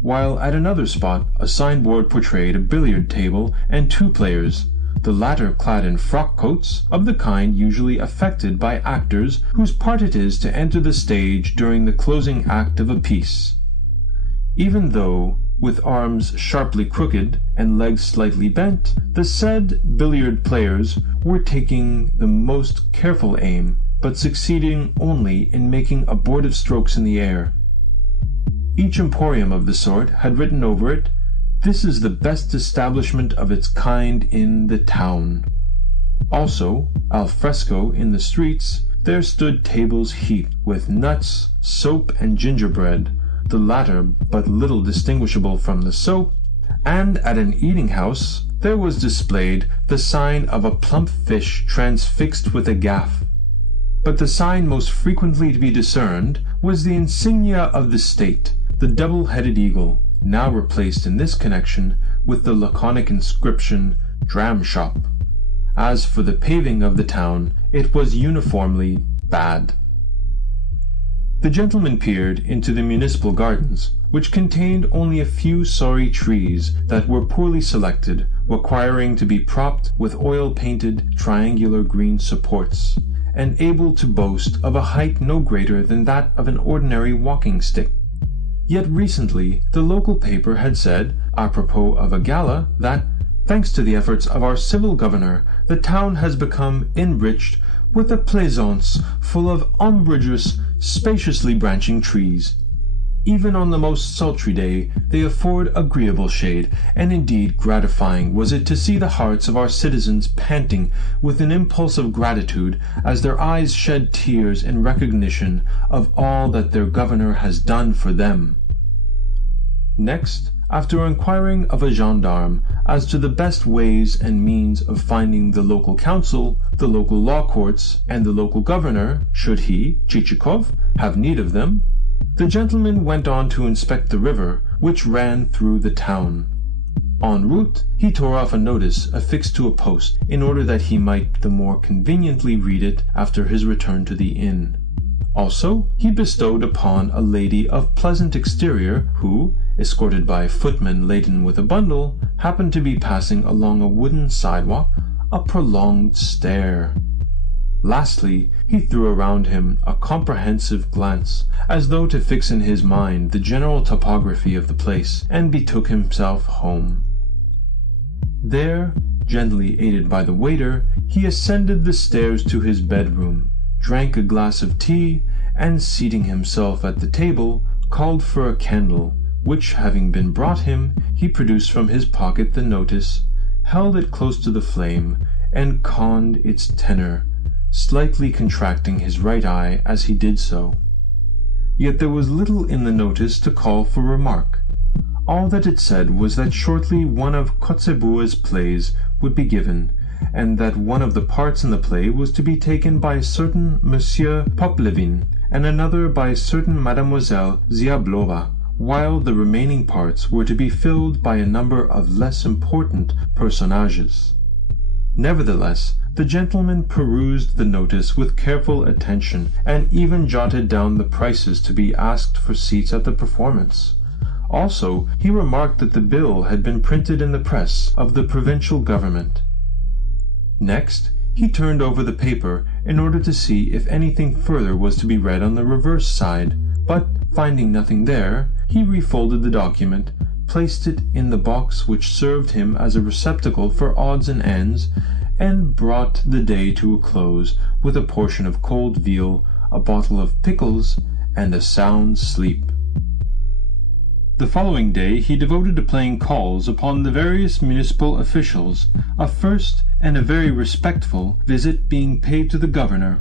while at another spot a signboard portrayed a billiard table and 2 players, the latter clad in frock coats of the kind usually affected by actors whose part it is to enter the stage during the closing act of a piece. Even though, with arms sharply crooked and legs slightly bent, the said billiard players were taking the most careful aim, but succeeding only in making abortive strokes in the air. Each emporium of the sort had written over it, "This is the best establishment of its kind in the town." Also, al fresco in the streets, there stood tables heaped with nuts, soap, and gingerbread, the latter but little distinguishable from the soap, and at an eating-house there was displayed the sign of a plump fish transfixed with a gaff. But the sign most frequently to be discerned was the insignia of the state, the double-headed eagle, now replaced in this connection with the laconic inscription, Dram Shop. As for the paving of the town, it was uniformly bad. The gentleman peered into the municipal gardens, which contained only a few sorry trees that were poorly selected, requiring to be propped with oil-painted triangular green supports, and able to boast of a height no greater than that of an ordinary walking stick. Yet recently the local paper had said, apropos of a gala, that, thanks to the efforts of our civil governor, the town has become enriched with a plaisance full of umbrageous, spaciously branching trees. Even on the most sultry day they afford agreeable shade, and indeed gratifying was it to see the hearts of our citizens panting with an impulse of gratitude as their eyes shed tears in recognition of all that their governor has done for them. Next, after inquiring of a gendarme as to the best ways and means of finding the local council, the local law courts, and the local governor, should he, Chichikov, have need of them, the gentleman went on to inspect the river which ran through the town. En route, he tore off a notice affixed to a post, in order that he might the more conveniently read it after his return to the inn. Also, he bestowed upon a lady of pleasant exterior, who, escorted by a footman laden with a bundle, happened to be passing along a wooden sidewalk, a prolonged stare. Lastly, he threw around him a comprehensive glance, as though to fix in his mind the general topography of the place, and betook himself home. There, gently aided by the waiter, he ascended the stairs to his bedroom, drank a glass of tea, and seating himself at the table, called for a candle, which having been brought him, he produced from his pocket the notice, held it close to the flame, and conned its tenor, slightly contracting his right eye as he did so. Yet there was little in the notice to call for remark. All that it said was that shortly one of Kotzebue's plays would be given, and that one of the parts in the play was to be taken by a certain Monsieur Poplevin, and another by a certain Mademoiselle Ziablova, while the remaining parts were to be filled by a number of less important personages. Nevertheless, the gentleman perused the notice with careful attention, and even jotted down the prices to be asked for seats at the performance. Also, he remarked that the bill had been printed in the press of the provincial government. Next, he turned over the paper in order to see if anything further was to be read on the reverse side, but finding nothing there, he refolded the document, placed it in the box which served him as a receptacle for odds and ends, and brought the day to a close with a portion of cold veal, a bottle of pickles, and a sound sleep. The following day he devoted to playing calls upon the various municipal officials, a first and a very respectful visit being paid to the governor.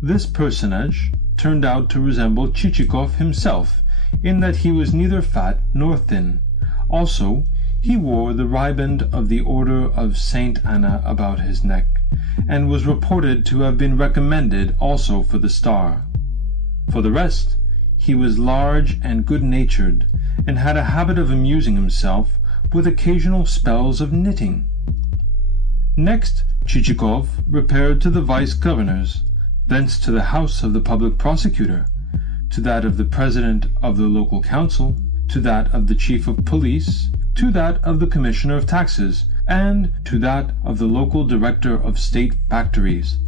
This personage turned out to resemble Chichikov himself, in that he was neither fat nor thin. Also, he wore the riband of the Order of Saint Anna about his neck, and was reported to have been recommended also for the star. For the rest, he was large and good-natured, and had a habit of amusing himself with occasional spells of knitting. Next, Chichikov repaired to the vice-governor's, thence to the house of the public prosecutor, to that of the president of the local council, to that of the chief of police, to that of the commissioner of taxes, and to that of the local director of state factories.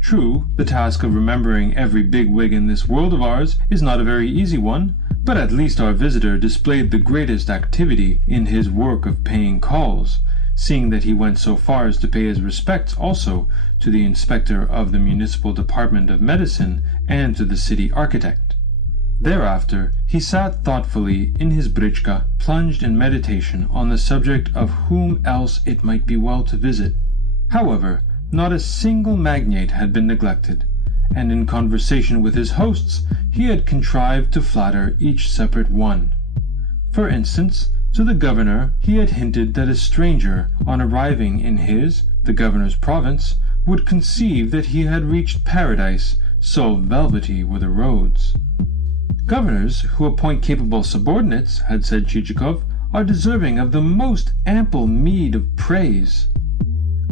True, the task of remembering every big-wig in this world of ours is not a very easy one, but at least our visitor displayed the greatest activity in his work of paying calls, seeing that he went so far as to pay his respects also to the inspector of the municipal department of medicine and to the city architect. Thereafter he sat thoughtfully in his britchka, plunged in meditation on the subject of whom else it might be well to visit. However, not a single magnate had been neglected, and in conversation with his hosts he had contrived to flatter each separate one. For instance, to the governor he had hinted that a stranger, on arriving in his, the governor's province, would conceive that he had reached paradise, so velvety were the roads. Governors who appoint capable subordinates, had said Chichikov, are deserving of the most ample meed of praise.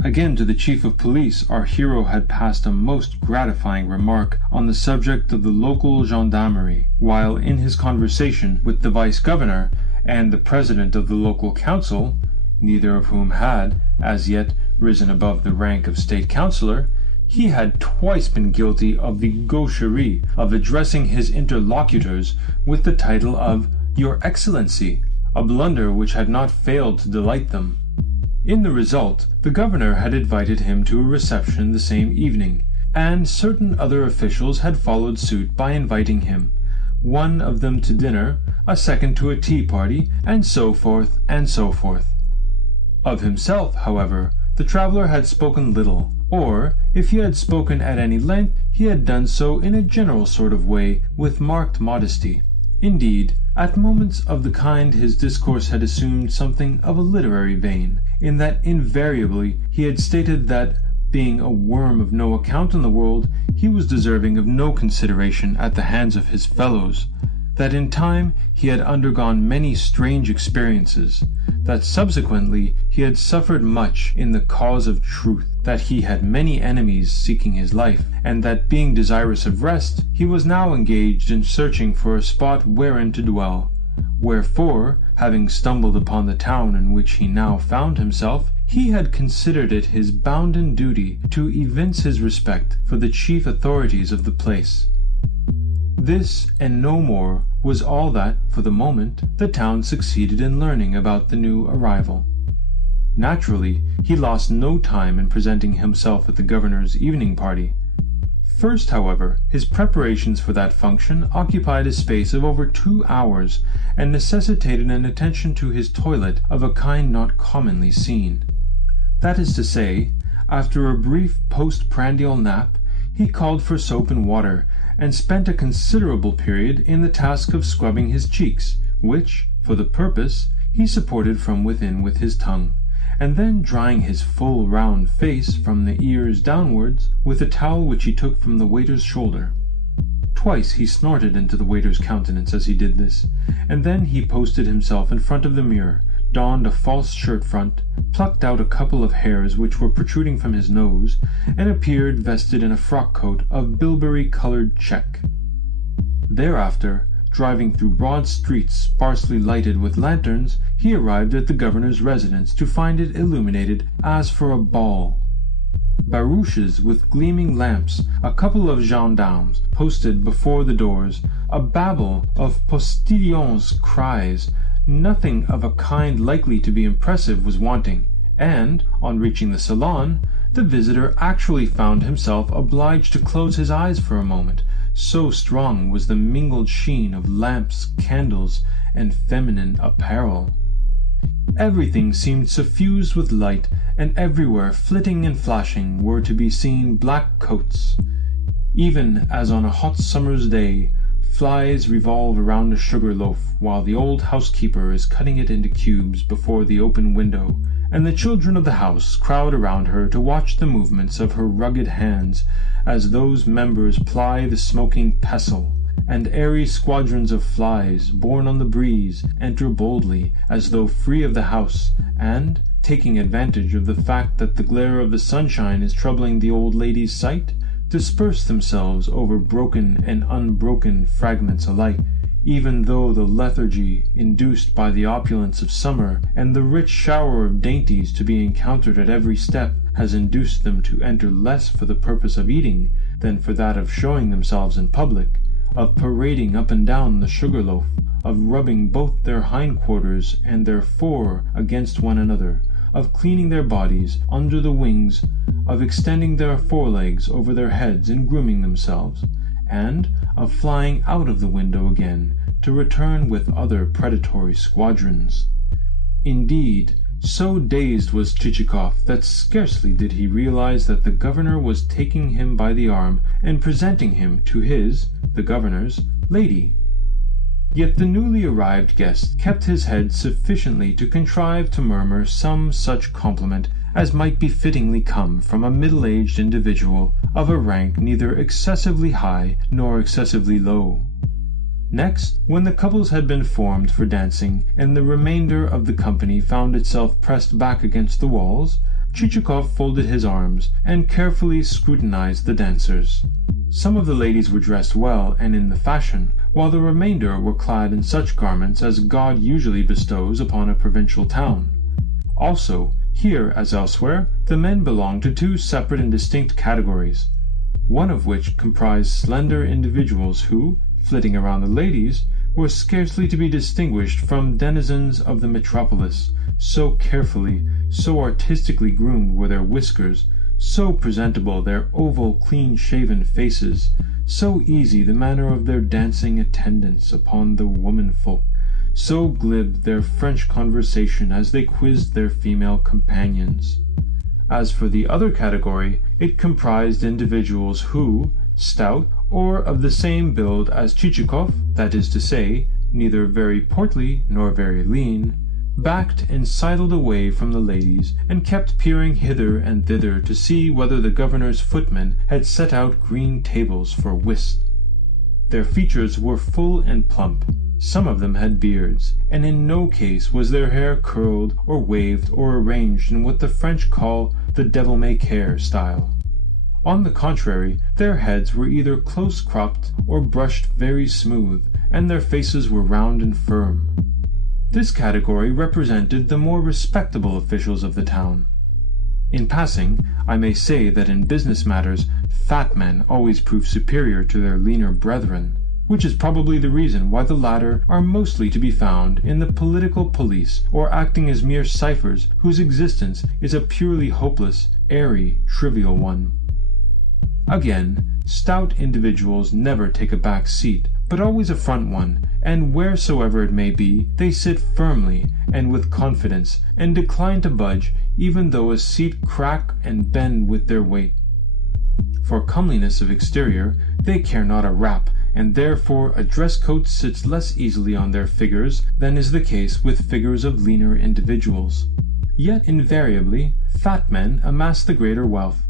Again, to the chief of police our hero had passed a most gratifying remark on the subject of the local gendarmerie, while in his conversation with the vice-governor and the president of the local council, neither of whom had, as yet, risen above the rank of state councillor, he had twice been guilty of the gaucherie of addressing his interlocutors with the title of Your Excellency, a blunder which had not failed to delight them. In the result, the governor had invited him to a reception the same evening, and certain other officials had followed suit by inviting him, one of them to dinner, a second to a tea party, and so forth and so forth. Of himself, however, the traveller had spoken little, or, if he had spoken at any length, he had done so in a general sort of way, with marked modesty. Indeed, at moments of the kind his discourse had assumed something of a literary vein, in that invariably he had stated that, being a worm of no account in the world, he was deserving of no consideration at the hands of his fellows, that in time he had undergone many strange experiences, that subsequently he had suffered much in the cause of truth, that he had many enemies seeking his life, and that being desirous of rest, he was now engaged in searching for a spot wherein to dwell. Wherefore, having stumbled upon the town in which he now found himself, he had considered it his bounden duty to evince his respect for the chief authorities of the place. This, and no more, was all that, for the moment, the town succeeded in learning about the new arrival. Naturally, he lost no time in presenting himself at the governor's evening party. First, however, his preparations for that function occupied a space of over 2 hours, and necessitated an attention to his toilet of a kind not commonly seen. That is to say, after a brief post-prandial nap, he called for soap and water, and spent a considerable period in the task of scrubbing his cheeks, which, for the purpose, he supported from within with his tongue, and then drying his full round face from the ears downwards with a towel which he took from the waiter's shoulder. Twice he snorted into the waiter's countenance as he did this, and then he posted himself in front of the mirror, donned a false shirt front, plucked out a couple of hairs which were protruding from his nose, and appeared vested in a frock coat of bilberry-coloured check. Thereafter, driving through broad streets sparsely lighted with lanterns, he arrived at the governor's residence to find it illuminated as for a ball. Barouches with gleaming lamps, a couple of gendarmes posted before the doors, a babel of postilions' cries, nothing of a kind likely to be impressive was wanting, and, on reaching the salon, the visitor actually found himself obliged to close his eyes for a moment, so strong was the mingled sheen of lamps, candles, and feminine apparel. Everything seemed suffused with light, and everywhere flitting and flashing were to be seen black coats. Even as on a hot summer's day, flies revolve around a sugar loaf, while the old housekeeper is cutting it into cubes before the open window, and the children of the house crowd around her to watch the movements of her rugged hands as those members ply the smoking pestle, and airy squadrons of flies, borne on the breeze, enter boldly, as though free of the house, and, taking advantage of the fact that the glare of the sunshine is troubling the old lady's sight, disperse themselves over broken and unbroken fragments alike, even though the lethargy induced by the opulence of summer and the rich shower of dainties to be encountered at every step has induced them to enter less for the purpose of eating than for that of showing themselves in public, of parading up and down the sugar loaf, of rubbing both their hindquarters and their fore against one another, of cleaning their bodies under the wings, of extending their forelegs over their heads and grooming themselves, and of flying out of the window again to return with other predatory squadrons. Indeed, so dazed was Chichikov that scarcely did he realize that the governor was taking him by the arm and presenting him to the governor's, lady. Yet the newly arrived guest kept his head sufficiently to contrive to murmur some such compliment as might befittingly come from a middle-aged individual of a rank neither excessively high nor excessively low. Next, when the couples had been formed for dancing, and the remainder of the company found itself pressed back against the walls, Chichikov folded his arms and carefully scrutinized the dancers. Some of the ladies were dressed well and in the fashion, while the remainder were clad in such garments as God usually bestows upon a provincial town. Also, here, as elsewhere, the men belonged to two separate and distinct categories, one of which comprised slender individuals who, flitting around the ladies, were scarcely to be distinguished from denizens of the metropolis, so carefully, so artistically groomed were their whiskers, so presentable their oval, clean-shaven faces, so easy the manner of their dancing attendance upon the womenfolk, so glib their French conversation as they quizzed their female companions. As for the other category, it comprised individuals who, stout, or of the same build as Chichikov, that is to say, neither very portly nor very lean, backed and sidled away from the ladies, and kept peering hither and thither to see whether the governor's footmen had set out green tables for whist. Their features were full and plump. Some of them had beards, and in no case was their hair curled or waved or arranged in what the French call the devil-may-care style. On the contrary, their heads were either close-cropped or brushed very smooth, and their faces were round and firm. This category represented the more respectable officials of the town. In passing, I may say that in business matters fat men always prove superior to their leaner brethren, which is probably the reason why the latter are mostly to be found in the political police or acting as mere ciphers whose existence is a purely hopeless, airy, trivial one. Again, stout individuals never take a back seat, but always a front one, and wheresoever it may be, they sit firmly and with confidence, and decline to budge even though a seat crack and bend with their weight. For comeliness of exterior, they care not a rap, and therefore a dress coat sits less easily on their figures than is the case with figures of leaner individuals. Yet invariably, fat men amass the greater wealth.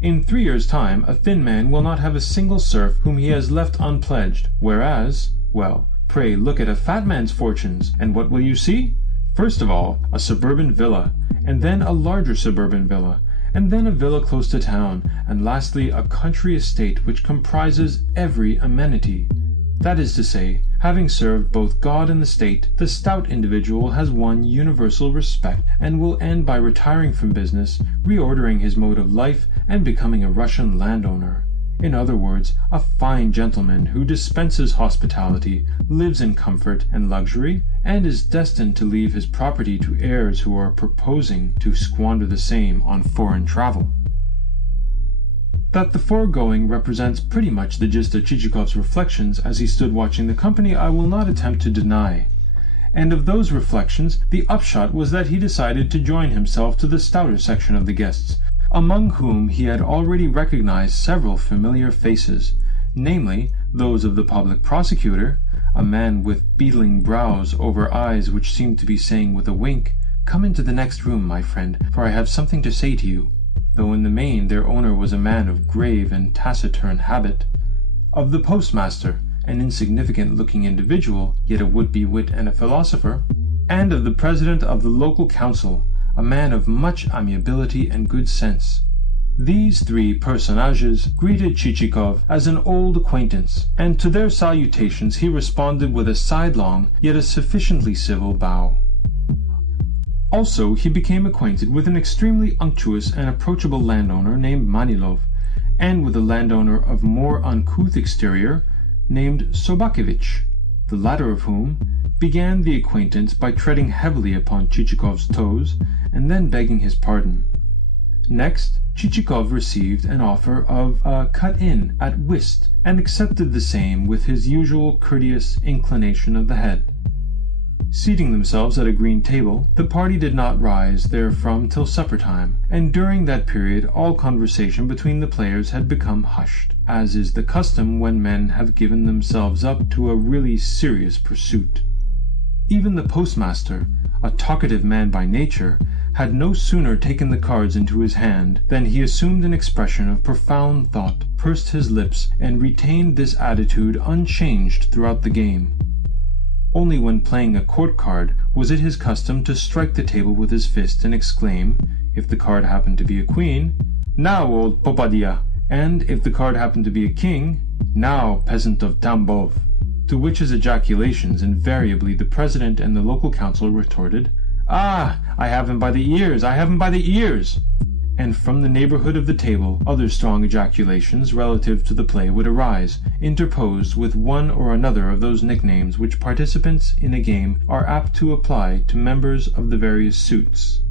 In 3 years' time, a thin man will not have a single serf whom he has left unpledged, whereas, well, pray look at a fat man's fortunes, and what will you see? First of all, a suburban villa, and then a larger suburban villa, and then a villa close to town, and lastly a country estate which comprises every amenity. That is to say, having served both God and the state, the stout individual has won universal respect, and will end by retiring from business, reordering his mode of life, and becoming a Russian landowner. In other words, a fine gentleman who dispenses hospitality, lives in comfort and luxury, and is destined to leave his property to heirs who are proposing to squander the same on foreign travel. That the foregoing represents pretty much the gist of Chichikov's reflections as he stood watching the company I will not attempt to deny. And of those reflections, the upshot was that he decided to join himself to the stouter section of the guests, among whom he had already recognized several familiar faces, namely those of the public prosecutor, a man with beetling brows over eyes which seemed to be saying with a wink, "Come into the next room, my friend, for I have something to say to you," though in the main their owner was a man of grave and taciturn habit; of the postmaster, an insignificant-looking individual, yet a would-be wit and a philosopher; and of the president of the local council, a man of much amiability and good sense. These 3 personages greeted Chichikov as an old acquaintance, and to their salutations he responded with a sidelong yet a sufficiently civil bow. Also, he became acquainted with an extremely unctuous and approachable landowner named Manilov, and with a landowner of more uncouth exterior named Sobakevich, the latter of whom began the acquaintance by treading heavily upon Chichikov's toes, and then begging his pardon. Next, Chichikov received an offer of a cut-in at whist, and accepted the same with his usual courteous inclination of the head. Seating themselves at a green table, the party did not rise therefrom till supper-time, and during that period all conversation between the players had become hushed, as is the custom when men have given themselves up to a really serious pursuit. Even the postmaster, a talkative man by nature, had no sooner taken the cards into his hand than he assumed an expression of profound thought, pursed his lips, and retained this attitude unchanged throughout the game. Only when playing a court card was it his custom to strike the table with his fist and exclaim, if the card happened to be a queen, "Now, old Popadia!" and if the card happened to be a king, "Now, peasant of Tambov!" To which his ejaculations invariably the president and the local council retorted, "Ah, I have him by the ears! I have him by the ears!" And from the neighborhood of the table other strong ejaculations relative to the play would arise, interposed with one or another of those nicknames which participants in a game are apt to apply to members of the various suits.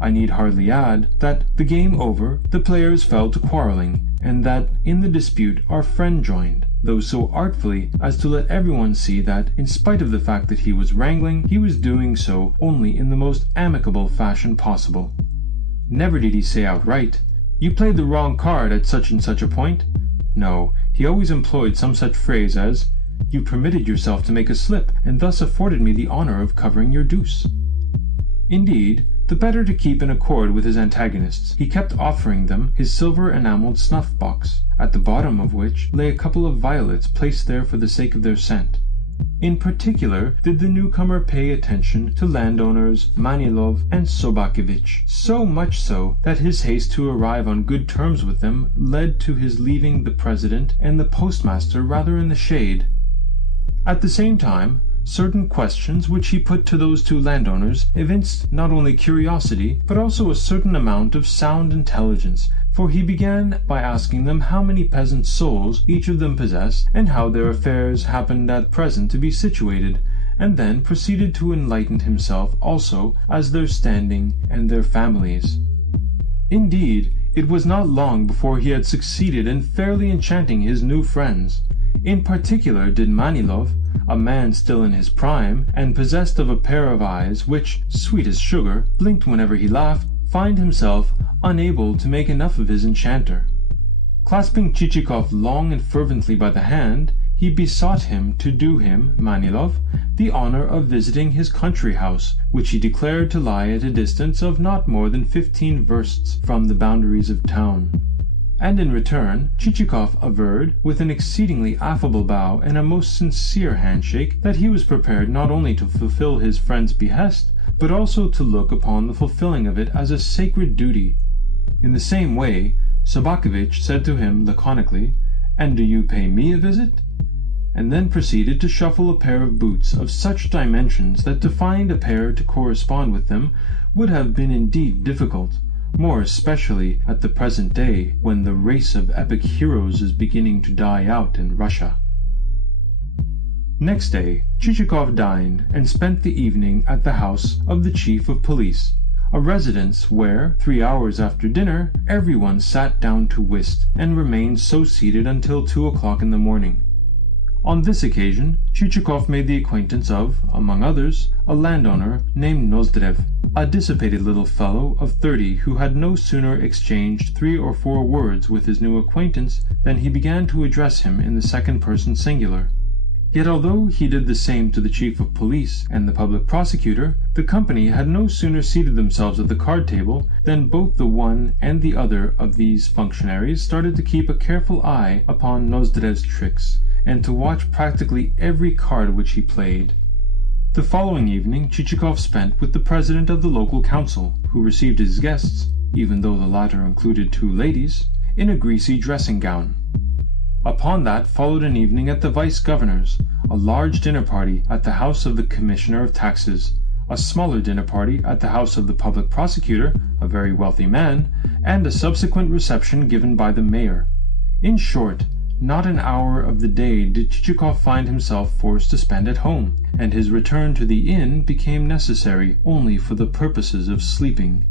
I need hardly add that, the game over, the players fell to quarrelling, and that in the dispute our friend joined, though so artfully as to let everyone see that, in spite of the fact that he was wrangling, he was doing so only in the most amicable fashion possible. Never did he say outright, "You played the wrong card at such and such a point." No, he always employed some such phrase as, "You permitted yourself to make a slip, and thus afforded me the honor of covering your deuce." Indeed, the better to keep in accord with his antagonists, he kept offering them his silver enamelled snuff-box, at the bottom of which lay a couple of violets placed there for the sake of their scent. In particular did the newcomer pay attention to landowners Manilov and Sobakevich, so much so that his haste to arrive on good terms with them led to his leaving the president and the postmaster rather in the shade. At the same time, certain questions which he put to those 2 landowners evinced not only curiosity, but also a certain amount of sound intelligence, for he began by asking them how many peasant souls each of them possessed, and how their affairs happened at present to be situated, and then proceeded to enlighten himself also as their standing and their families. Indeed, it was not long before he had succeeded in fairly enchanting his new friends. In particular did Manilov, a man still in his prime, and possessed of a pair of eyes which, sweet as sugar, blinked whenever he laughed, find himself unable to make enough of his enchanter. Clasping Chichikov long and fervently by the hand, he besought him to do him, Manilov, the honor of visiting his country house, which he declared to lie at a distance of not more than 15 versts from the boundaries of town. And in return, Chichikov averred, with an exceedingly affable bow and a most sincere handshake, that he was prepared not only to fulfill his friend's behest, but also to look upon the fulfilling of it as a sacred duty. In the same way, Sobakovitch said to him laconically, "And do you pay me a visit?" and then proceeded to shuffle a pair of boots of such dimensions that to find a pair to correspond with them would have been indeed difficult, more especially at the present day, when the race of epic heroes is beginning to die out in Russia. Next day, Chichikov dined and spent the evening at the house of the chief of police, a residence where, 3 hours after dinner, everyone sat down to whist, and remained so seated until 2 o'clock in the morning. On this occasion, Chichikov made the acquaintance of, among others, a landowner named Nozdrev, a dissipated little fellow of 30 who had no sooner exchanged 3 or 4 words with his new acquaintance than he began to address him in the second person singular. Yet although he did the same to the chief of police and the public prosecutor, the company had no sooner seated themselves at the card table than both the one and the other of these functionaries started to keep a careful eye upon Nozdrev's tricks, and to watch practically every card which he played. The following evening Chichikov spent with the president of the local council, who received his guests, even though the latter included 2 ladies, in a greasy dressing gown. Upon that followed an evening at the vice-governor's, a large dinner party at the house of the commissioner of taxes, a smaller dinner party at the house of the public prosecutor, a very wealthy man, and a subsequent reception given by the mayor. In short, not an hour of the day did Chichikov find himself forced to spend at home, and his return to the inn became necessary only for the purposes of sleeping.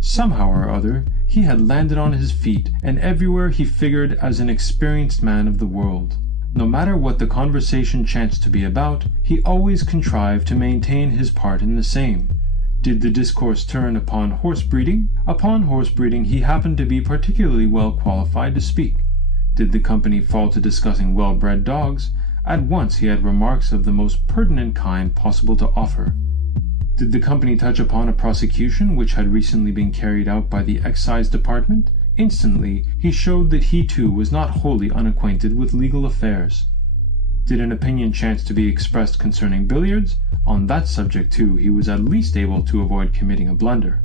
Somehow or other, he had landed on his feet, and everywhere he figured as an experienced man of the world. No matter what the conversation chanced to be about, he always contrived to maintain his part in the same. Did the discourse turn upon horse breeding? Upon horse breeding he happened to be particularly well qualified to speak. Did the company fall to discussing well-bred dogs? At once he had remarks of the most pertinent kind possible to offer. Did the company touch upon a prosecution which had recently been carried out by the excise department? Instantly he showed that he too was not wholly unacquainted with legal affairs. Did an opinion chance to be expressed concerning billiards? On that subject too he was at least able to avoid committing a blunder.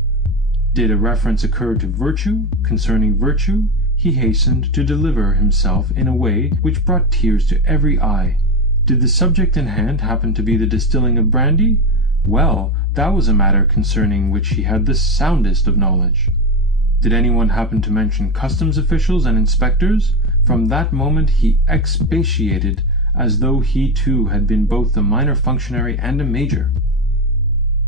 Did a reference occur to virtue, concerning virtue? He hastened to deliver himself in a way which brought tears to every eye. Did the subject in hand happen to be the distilling of brandy? Well, that was a matter concerning which he had the soundest of knowledge. Did anyone happen to mention customs officials and inspectors? From that moment he expatiated as though he too had been both a minor functionary and a major.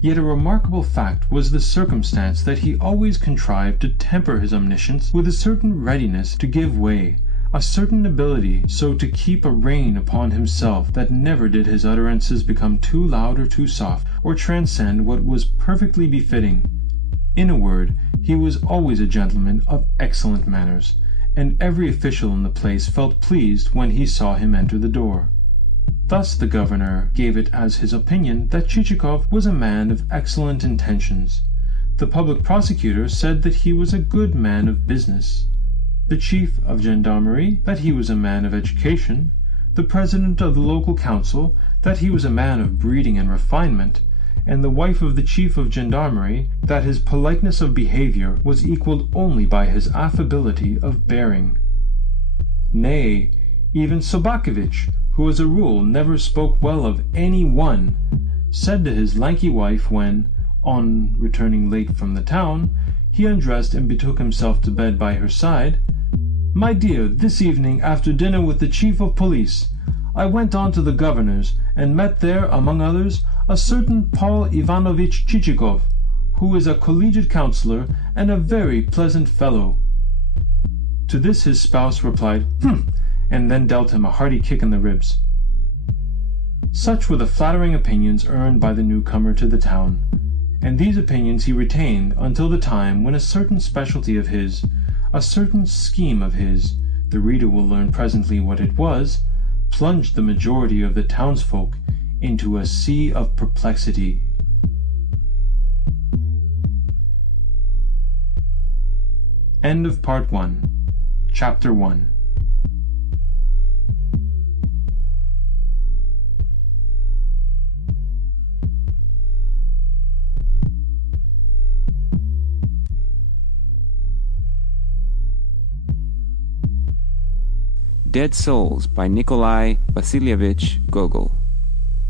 Yet a remarkable fact was the circumstance that he always contrived to temper his omniscience with a certain readiness to give way, a certain ability so to keep a rein upon himself that never did his utterances become too loud or too soft, or transcend what was perfectly befitting. In a word, he was always a gentleman of excellent manners, and every official in the place felt pleased when he saw him enter the door. Thus the governor gave it as his opinion that Chichikov was a man of excellent intentions. The public prosecutor said that he was a good man of business. The chief of gendarmerie that he was a man of education. The president of the local council that he was a man of breeding and refinement, and the wife of the chief of gendarmerie that his politeness of behaviour was equalled only by his affability of bearing. Nay, even Sobakovitch, who as a rule never spoke well of any one, said to his lanky wife when, on returning late from the town, he undressed and betook himself to bed by her side, "My dear, this evening, after dinner with the chief of police, I went on to the governor's, and met there, among others, a certain Paul Ivanovitch Chichikov, who is a collegiate councillor, and a very pleasant fellow." To this his spouse replied, and then dealt him a hearty kick in the ribs. Such were the flattering opinions earned by the newcomer to the town, and these opinions he retained until the time when a certain specialty of his, a certain scheme of his, the reader will learn presently what it was, plunged the majority of the townsfolk into a sea of perplexity. End of Part 1, Chapter 1. Dead Souls by Nikolai Vasilievich Gogol.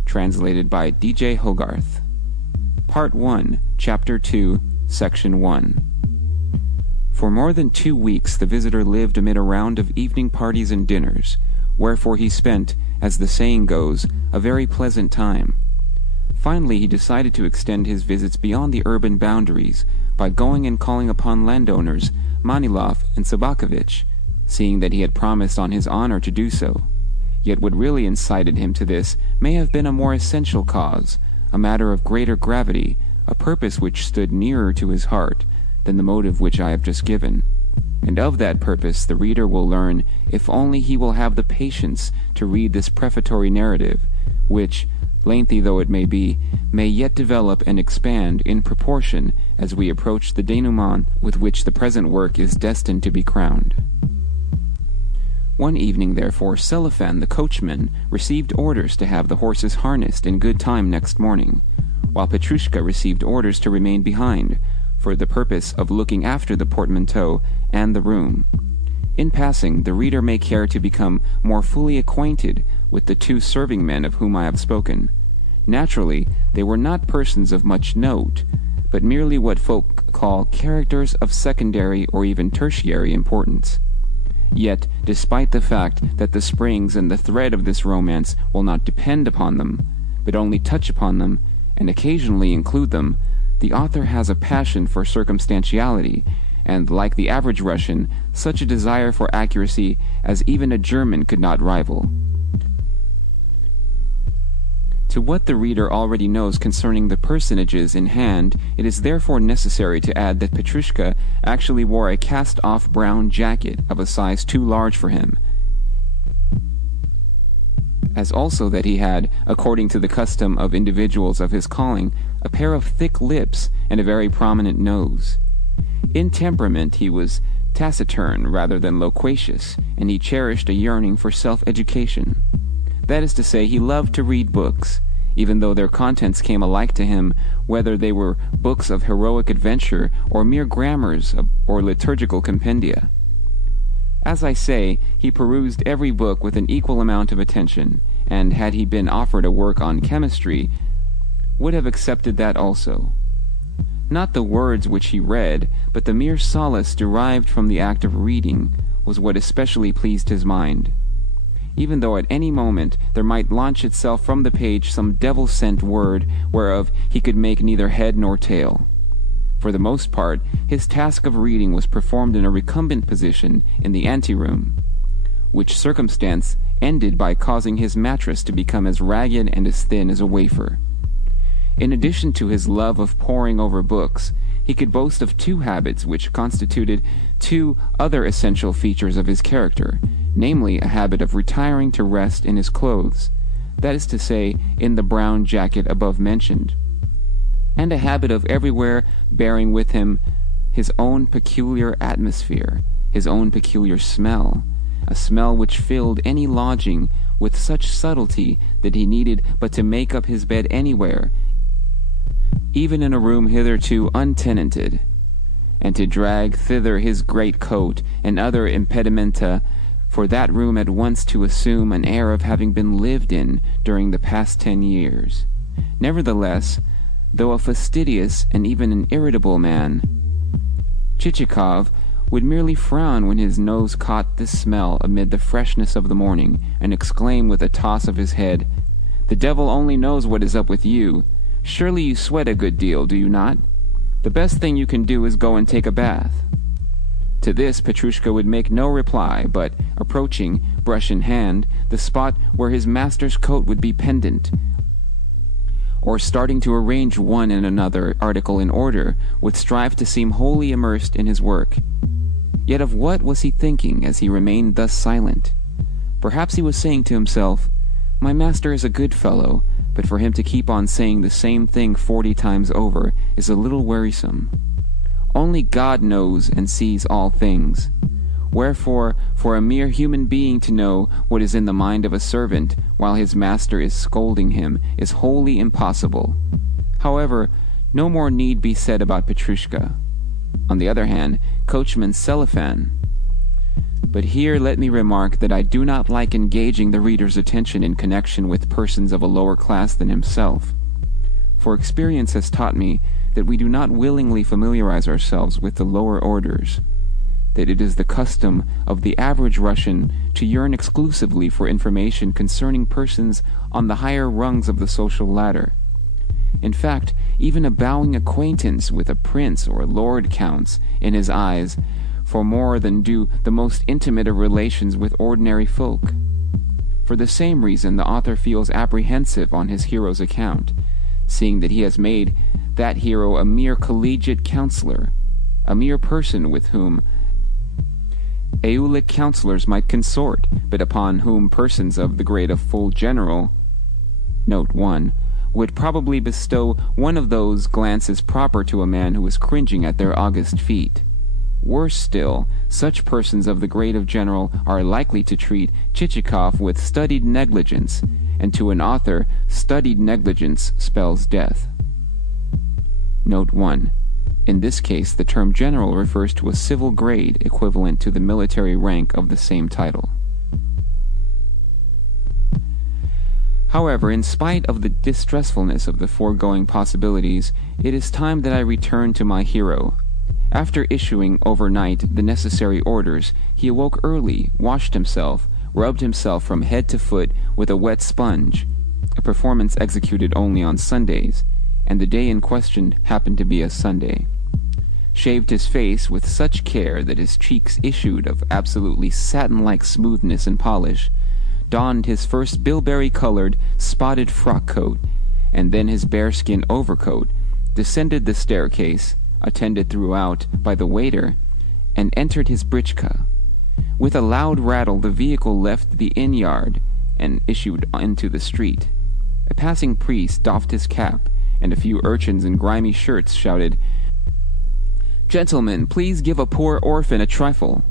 Translated by D.J. Hogarth. Part 1, Chapter 2, Section 1. For more than 2 weeks the visitor lived amid a round of evening parties and dinners, wherefore he spent, as the saying goes, a very pleasant time. Finally he decided to extend his visits beyond the urban boundaries by going and calling upon landowners Manilov and Sobakovich, seeing that he had promised on his honor to do so. Yet what really incited him to this may have been a more essential cause, a matter of greater gravity, a purpose which stood nearer to his heart than the motive which I have just given. And of that purpose the reader will learn if only he will have the patience to read this prefatory narrative, which, lengthy though it may be, may yet develop and expand in proportion as we approach the denouement with which the present work is destined to be crowned. One evening, therefore, Selifan the coachman received orders to have the horses harnessed in good time next morning, while Petrushka received orders to remain behind, for the purpose of looking after the portmanteau and the room. In passing, the reader may care to become more fully acquainted with the 2 serving men of whom I have spoken. Naturally, they were not persons of much note, but merely what folk call characters of secondary or even tertiary importance. Yet, despite the fact that the springs and the thread of this romance will not depend upon them, but only touch upon them, and occasionally include them, the author has a passion for circumstantiality, and, like the average Russian, such a desire for accuracy as even a German could not rival. To what the reader already knows concerning the personages in hand, it is therefore necessary to add that Petrushka actually wore a cast-off brown jacket of a size too large for him, as also that he had, according to the custom of individuals of his calling, a pair of thick lips and a very prominent nose. In temperament he was taciturn rather than loquacious, and he cherished a yearning for self-education. That is to say, he loved to read books, even though their contents came alike to him, whether they were books of heroic adventure or mere grammars or liturgical compendia. As I say, he perused every book with an equal amount of attention, and had he been offered a work on chemistry, would have accepted that also. Not the words which he read, but the mere solace derived from the act of reading was what especially pleased his mind, even though at any moment there might launch itself from the page some devil-sent word whereof he could make neither head nor tail. For the most part, his task of reading was performed in a recumbent position in the anteroom, which circumstance ended by causing his mattress to become as ragged and as thin as a wafer. In addition to his love of poring over books, he could boast of 2 habits which constituted 2 other essential features of his character, namely a habit of retiring to rest in his clothes, that is to say, in the brown jacket above mentioned, and a habit of everywhere bearing with him his own peculiar atmosphere, his own peculiar smell, a smell which filled any lodging with such subtlety that he needed but to make up his bed anywhere, even in a room hitherto untenanted, and to drag thither his great coat and other impedimenta, for that room at once to assume an air of having been lived in during the past 10 years. Nevertheless, though a fastidious and even an irritable man, Chichikov would merely frown when his nose caught this smell amid the freshness of the morning, and exclaim with a toss of his head, "The devil only knows what is up with you. Surely you sweat a good deal, do you not? The best thing you can do is go and take a bath." To this Petrushka would make no reply, but, approaching, brush in hand, the spot where his master's coat would be pendant, or starting to arrange one and another article in order, would strive to seem wholly immersed in his work. Yet of what was he thinking as he remained thus silent? Perhaps he was saying to himself, "My master is a good fellow, but for him to keep on saying the same thing 40 times over is a little wearisome. Only God knows and sees all things. Wherefore, for a mere human being to know what is in the mind of a servant while his master is scolding him is wholly impossible. However, no more need be said about Petrushka. On the other hand, coachman Cellophane. But here let me remark that I do not like engaging the reader's attention in connection with persons of a lower class than himself, for experience has taught me that we do not willingly familiarize ourselves with the lower orders, that it is the custom of the average Russian to yearn exclusively for information concerning persons on the higher rungs of the social ladder. In fact, even a bowing acquaintance with a prince or lord counts, in his eyes, for more than do the most intimate of relations with ordinary folk. For the same reason the author feels apprehensive on his hero's account, seeing that he has made that hero a mere collegiate counselor, a mere person with whom Aeulic counselors might consort, but upon whom persons of the grade of full general, Note 1, would probably bestow one of those glances proper to a man who is cringing at their august feet. Worse still, such persons of the grade of general are likely to treat Chichikov with studied negligence, and to an author, studied negligence spells death. Note 1. In this case, the term general refers to a civil grade equivalent to the military rank of the same title. However, in spite of the distressfulness of the foregoing possibilities, it is time that I return to my hero. After issuing overnight the necessary orders, he awoke early, washed himself, rubbed himself from head to foot with a wet sponge, a performance executed only on Sundays, and the day in question happened to be a Sunday, shaved his face with such care that his cheeks issued of absolutely satin-like smoothness and polish, donned his first bilberry-colored, spotted frock-coat, and then his bearskin overcoat, descended the staircase, attended throughout by the waiter, and entered his britchka. With a loud rattle the vehicle left the inn-yard and issued into the street. A passing priest doffed his cap, and a few urchins in grimy shirts shouted, "Gentlemen, please give a poor orphan a trifle."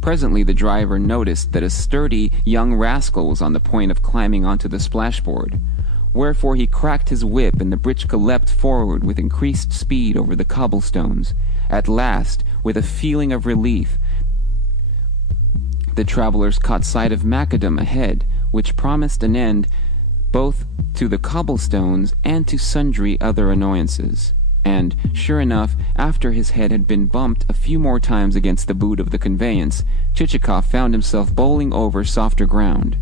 Presently the driver noticed that a sturdy young rascal was on the point of climbing onto the splashboard, wherefore he cracked his whip and the britchka leapt forward with increased speed over the cobblestones. At last, with a feeling of relief, the travelers caught sight of macadam ahead, which promised an end both to the cobblestones and to sundry other annoyances. And, sure enough, after his head had been bumped a few more times against the boot of the conveyance, Chichikov found himself bowling over softer ground.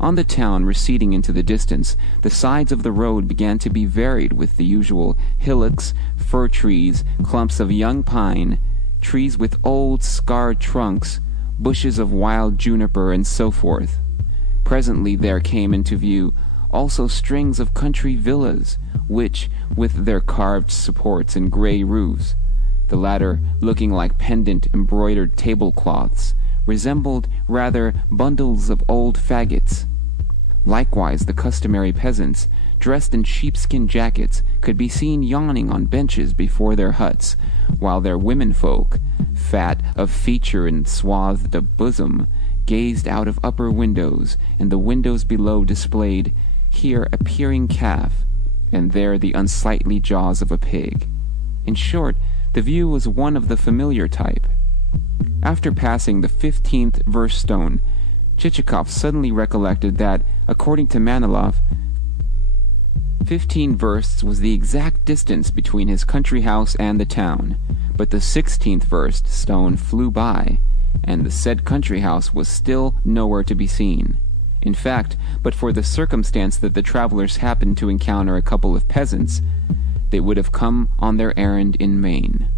On the town, receding into the distance, the sides of the road began to be varied with the usual hillocks, fir trees, clumps of young pine, trees with old, scarred trunks, bushes of wild juniper, and so forth. Presently there came into view also strings of country villas, which, with their carved supports and grey roofs, the latter looking like pendant embroidered tablecloths, resembled rather bundles of old faggots. Likewise the customary peasants, dressed in sheepskin jackets, could be seen yawning on benches before their huts, while their womenfolk, fat of feature and swathed of bosom, gazed out of upper windows, and the windows below displayed here a peering calf, and there the unsightly jaws of a pig. In short, the view was one of the familiar type. After passing the 15th verst stone, Chichikov suddenly recollected that, according to Manilov, 15 versts was the exact distance between his country house and the town, but the 16th verst stone flew by, and the said country house was still nowhere to be seen. In fact, but for the circumstance that the travelers happened to encounter a couple of peasants, they would have come on their errand in Maine.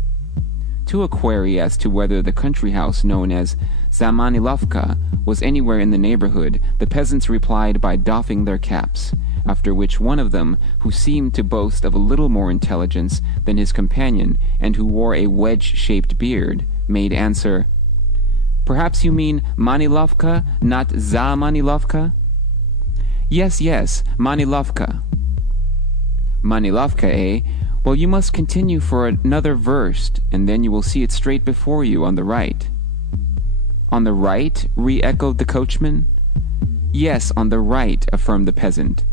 To a query as to whether the country house known as Zamanilovka was anywhere in the neighborhood, the peasants replied by doffing their caps, after which one of them, who seemed to boast of a little more intelligence than his companion, and who wore a wedge-shaped beard, made answer, Perhaps you mean Manilovka, not za Manilovka? Yes, Manilovka. Manilovka, eh? Well, you must continue for another verst, and then you will see it straight before you on the right. On the right? re-echoed the coachman. Yes, on the right, affirmed the peasant.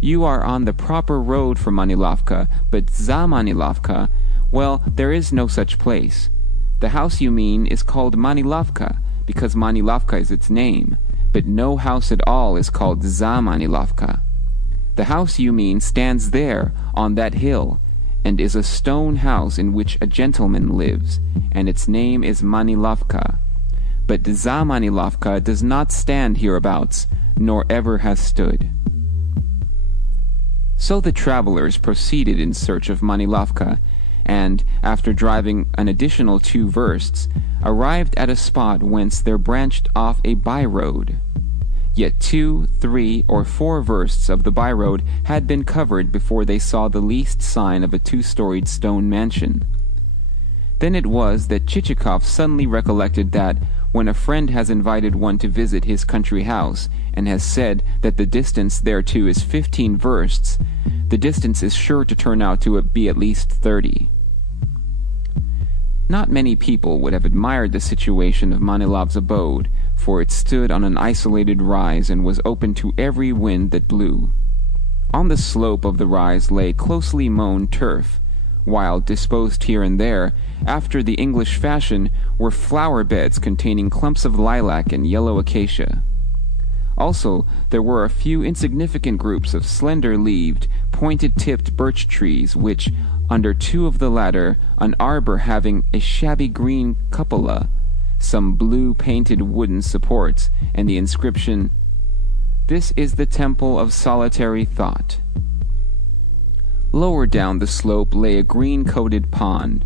You are on the proper road for Manilovka, but za Manilovka, well, there is no such place. The house you mean is called Manilovka, because Manilovka is its name, but no house at all is called za Manilovka. The house you mean stands there, on that hill, and is a stone house in which a gentleman lives, and its name is Manilovka. But za Manilovka does not stand hereabouts, nor ever has stood. So the travelers proceeded in search of Manilovka, and, after driving an additional 2 versts, arrived at a spot whence there branched off a by-road. Yet 2, 3, or 4 versts of the by-road had been covered before they saw the least sign of a 2-storied stone mansion. Then it was that Chichikov suddenly recollected that, when a friend has invited one to visit his country house, and has said that the distance thereto is 15 versts, the distance is sure to turn out to be at least 30. Not many people would have admired the situation of Manilov's abode, for it stood on an isolated rise and was open to every wind that blew. On the slope of the rise lay closely mown turf, while disposed here and there, after the English fashion, were flower beds containing clumps of lilac and yellow acacia. Also, there were a few insignificant groups of slender-leaved, pointed-tipped birch trees, which, under 2 of the latter, an arbor having a shabby green cupola, some blue-painted wooden supports, and the inscription, "This is the Temple of Solitary Thought." Lower down the slope lay a green-coated pond.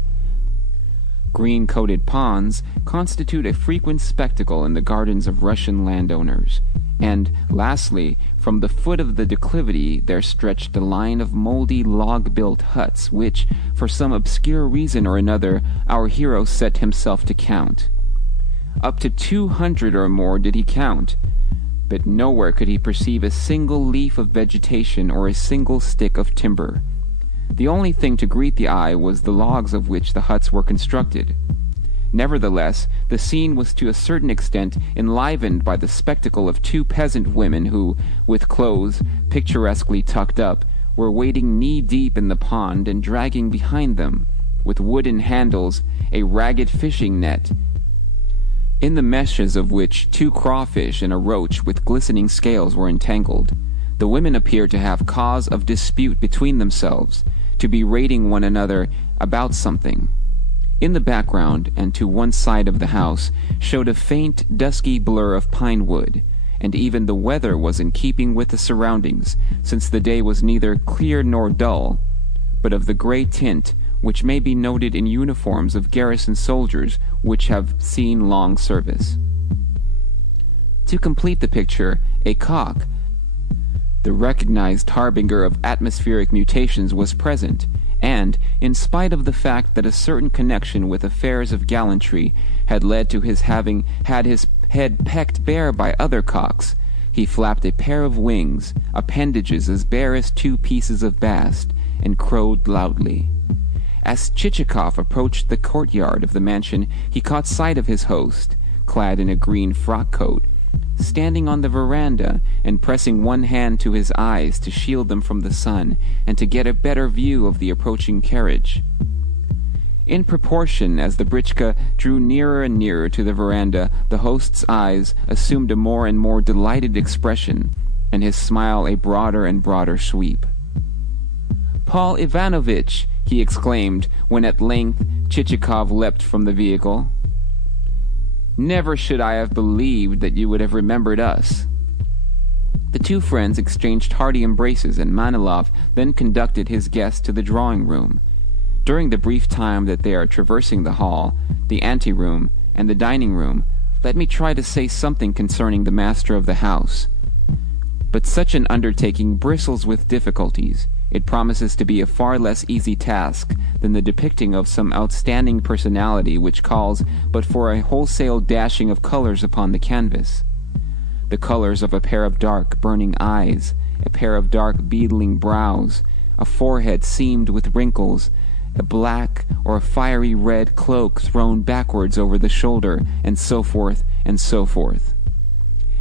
Green-coated ponds constitute a frequent spectacle in the gardens of Russian landowners. And, lastly, from the foot of the declivity there stretched a line of mouldy log-built huts, which, for some obscure reason or another, our hero set himself to count. Up to 200 or more did he count, but nowhere could he perceive a single leaf of vegetation or a single stick of timber. The only thing to greet the eye was the logs of which the huts were constructed. Nevertheless, the scene was to a certain extent enlivened by the spectacle of 2 peasant women who, with clothes picturesquely tucked up, were wading knee-deep in the pond and dragging behind them, with wooden handles, a ragged fishing net, in the meshes of which 2 crawfish and a roach with glistening scales were entangled. The women appeared to have cause of dispute between themselves, to be rating one another about something. In the background, and to one side of the house, showed a faint, dusky blur of pine wood, and even the weather was in keeping with the surroundings, since the day was neither clear nor dull, but of the gray tint which may be noted in uniforms of garrison soldiers which have seen long service. To complete the picture, a cock, the recognized harbinger of atmospheric mutations, was present, and, in spite of the fact that a certain connection with affairs of gallantry had led to his having had his head pecked bare by other cocks, he flapped a pair of wings, appendages as bare as 2 pieces of bast, and crowed loudly. As Chichikov approached the courtyard of the mansion, he caught sight of his host, clad in a green frock-coat, standing on the veranda and pressing one hand to his eyes to shield them from the sun and to get a better view of the approaching carriage. In proportion as the britchka drew nearer and nearer to the veranda, the host's eyes assumed a more and more delighted expression, and his smile a broader and broader sweep. "Paul Ivanovitch!" he exclaimed, when at length Chichikov leapt from the vehicle. "Never should I have believed that you would have remembered us." The 2 friends exchanged hearty embraces, and Manilov then conducted his guest to the drawing-room. During the brief time that they are traversing the hall, the ante-room, and the dining-room, let me try to say something concerning the master of the house. But such an undertaking bristles with difficulties, it promises to be a far less easy task than the depicting of some outstanding personality which calls but for a wholesale dashing of colors upon the canvas. The colors of a pair of dark, burning eyes, a pair of dark, beetling brows, a forehead seamed with wrinkles, a black or a fiery red cloak thrown backwards over the shoulder, and so forth, and so forth.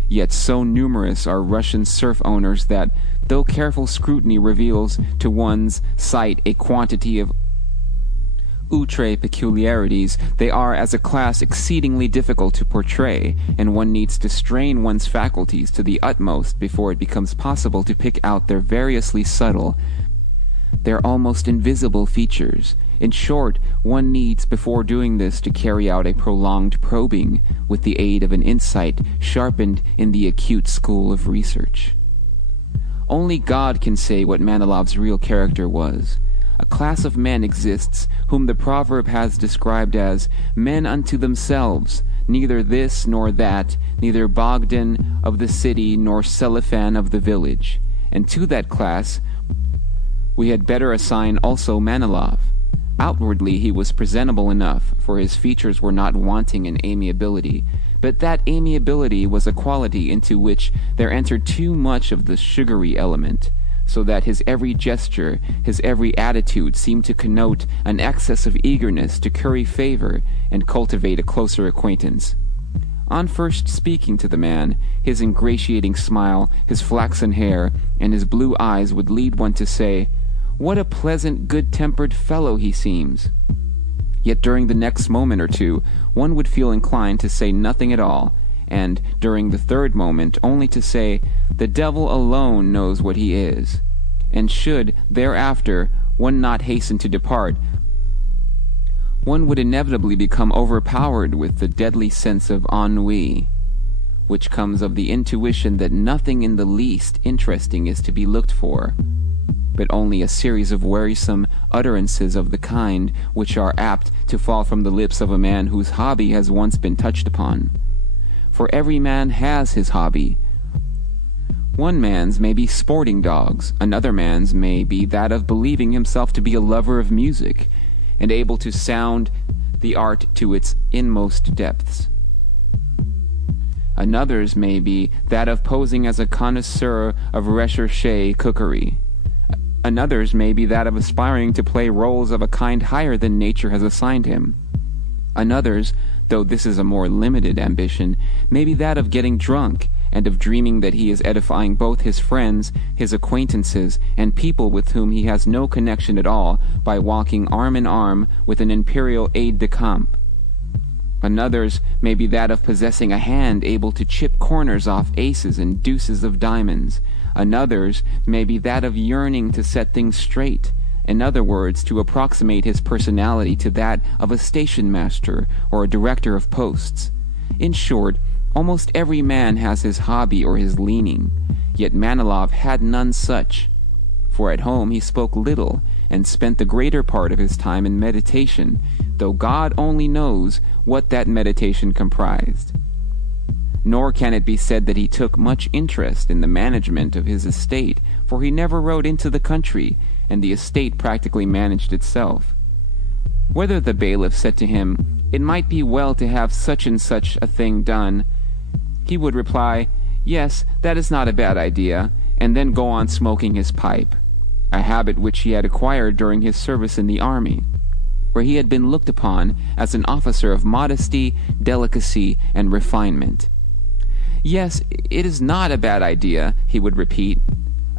Yet so numerous are Russian serf owners that, though careful scrutiny reveals to one's sight a quantity of outre peculiarities, they are as a class exceedingly difficult to portray, and one needs to strain one's faculties to the utmost before it becomes possible to pick out their variously subtle, their almost invisible features. In short, one needs before doing this to carry out a prolonged probing with the aid of an insight sharpened in the acute school of research. Only God can say what Manilov's real character was. A class of men exists whom the proverb has described as men unto themselves, neither this nor that, neither Bogdan of the city nor Selifan of the village. And to that class we had better assign also Manilov. Outwardly he was presentable enough, for his features were not wanting in amiability, but that amiability was a quality into which there entered too much of the sugary element, so that his every gesture, his every attitude seemed to connote an excess of eagerness to curry favor and cultivate a closer acquaintance. On first speaking to the man, his ingratiating smile, his flaxen hair, and his blue eyes would lead one to say, "What a pleasant, good-tempered fellow he seems!" Yet during the next moment or two, one would feel inclined to say nothing at all, and during the third moment only to say, "The devil alone knows what he is." And should, thereafter, one not hasten to depart, one would inevitably become overpowered with the deadly sense of ennui, which comes of the intuition that nothing in the least interesting is to be looked for, but only a series of wearisome utterances of the kind which are apt to fall from the lips of a man whose hobby has once been touched upon. For every man has his hobby. One man's may be sporting dogs, another man's may be that of believing himself to be a lover of music, and able to sound the art to its inmost depths. Another's may be that of posing as a connoisseur of recherche cookery. Another's may be that of aspiring to play roles of a kind higher than nature has assigned him. Another's, though this is a more limited ambition, may be that of getting drunk, and of dreaming that he is edifying both his friends, his acquaintances, and people with whom he has no connection at all, by walking arm in arm with an imperial aide-de-camp. Another's may be that of possessing a hand able to chip corners off aces and deuces of diamonds. Another's may be that of yearning to set things straight, in other words, to approximate his personality to that of a station master or a director of posts. In short, almost every man has his hobby or his leaning, yet Manilov had none such, for at home he spoke little and spent the greater part of his time in meditation, though God only knows what that meditation comprised. Nor can it be said that he took much interest in the management of his estate, for he never rode into the country, and the estate practically managed itself. Whether the bailiff said to him, "It might be well to have such and such a thing done," he would reply, "Yes, that is not a bad idea," and then go on smoking his pipe, a habit which he had acquired during his service in the army, where he had been looked upon as an officer of modesty, delicacy, and refinement. "Yes, it is not a bad idea," he would repeat.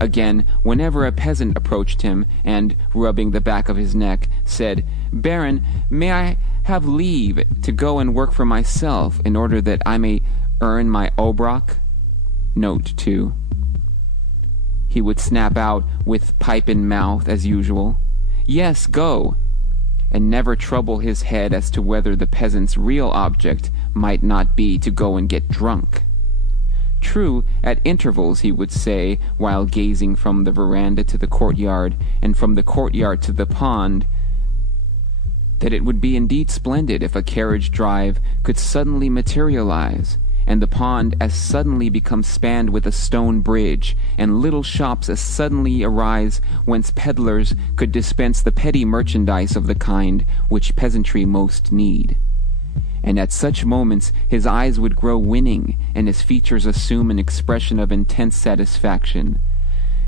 Again, whenever a peasant approached him, and, rubbing the back of his neck, said, "Baron, may I have leave to go and work for myself, in order that I may earn my obrok?" Note 2. He would snap out, with pipe in mouth as usual, "Yes, go," and never trouble his head as to whether the peasant's real object might not be to go and get drunk. True, at intervals he would say, while gazing from the veranda to the courtyard, and from the courtyard to the pond, that it would be indeed splendid if a carriage drive could suddenly materialize, and the pond as suddenly becomes spanned with a stone bridge, and little shops as suddenly arise whence peddlers could dispense the petty merchandise of the kind which peasantry most need. And at such moments his eyes would grow winning, and his features assume an expression of intense satisfaction.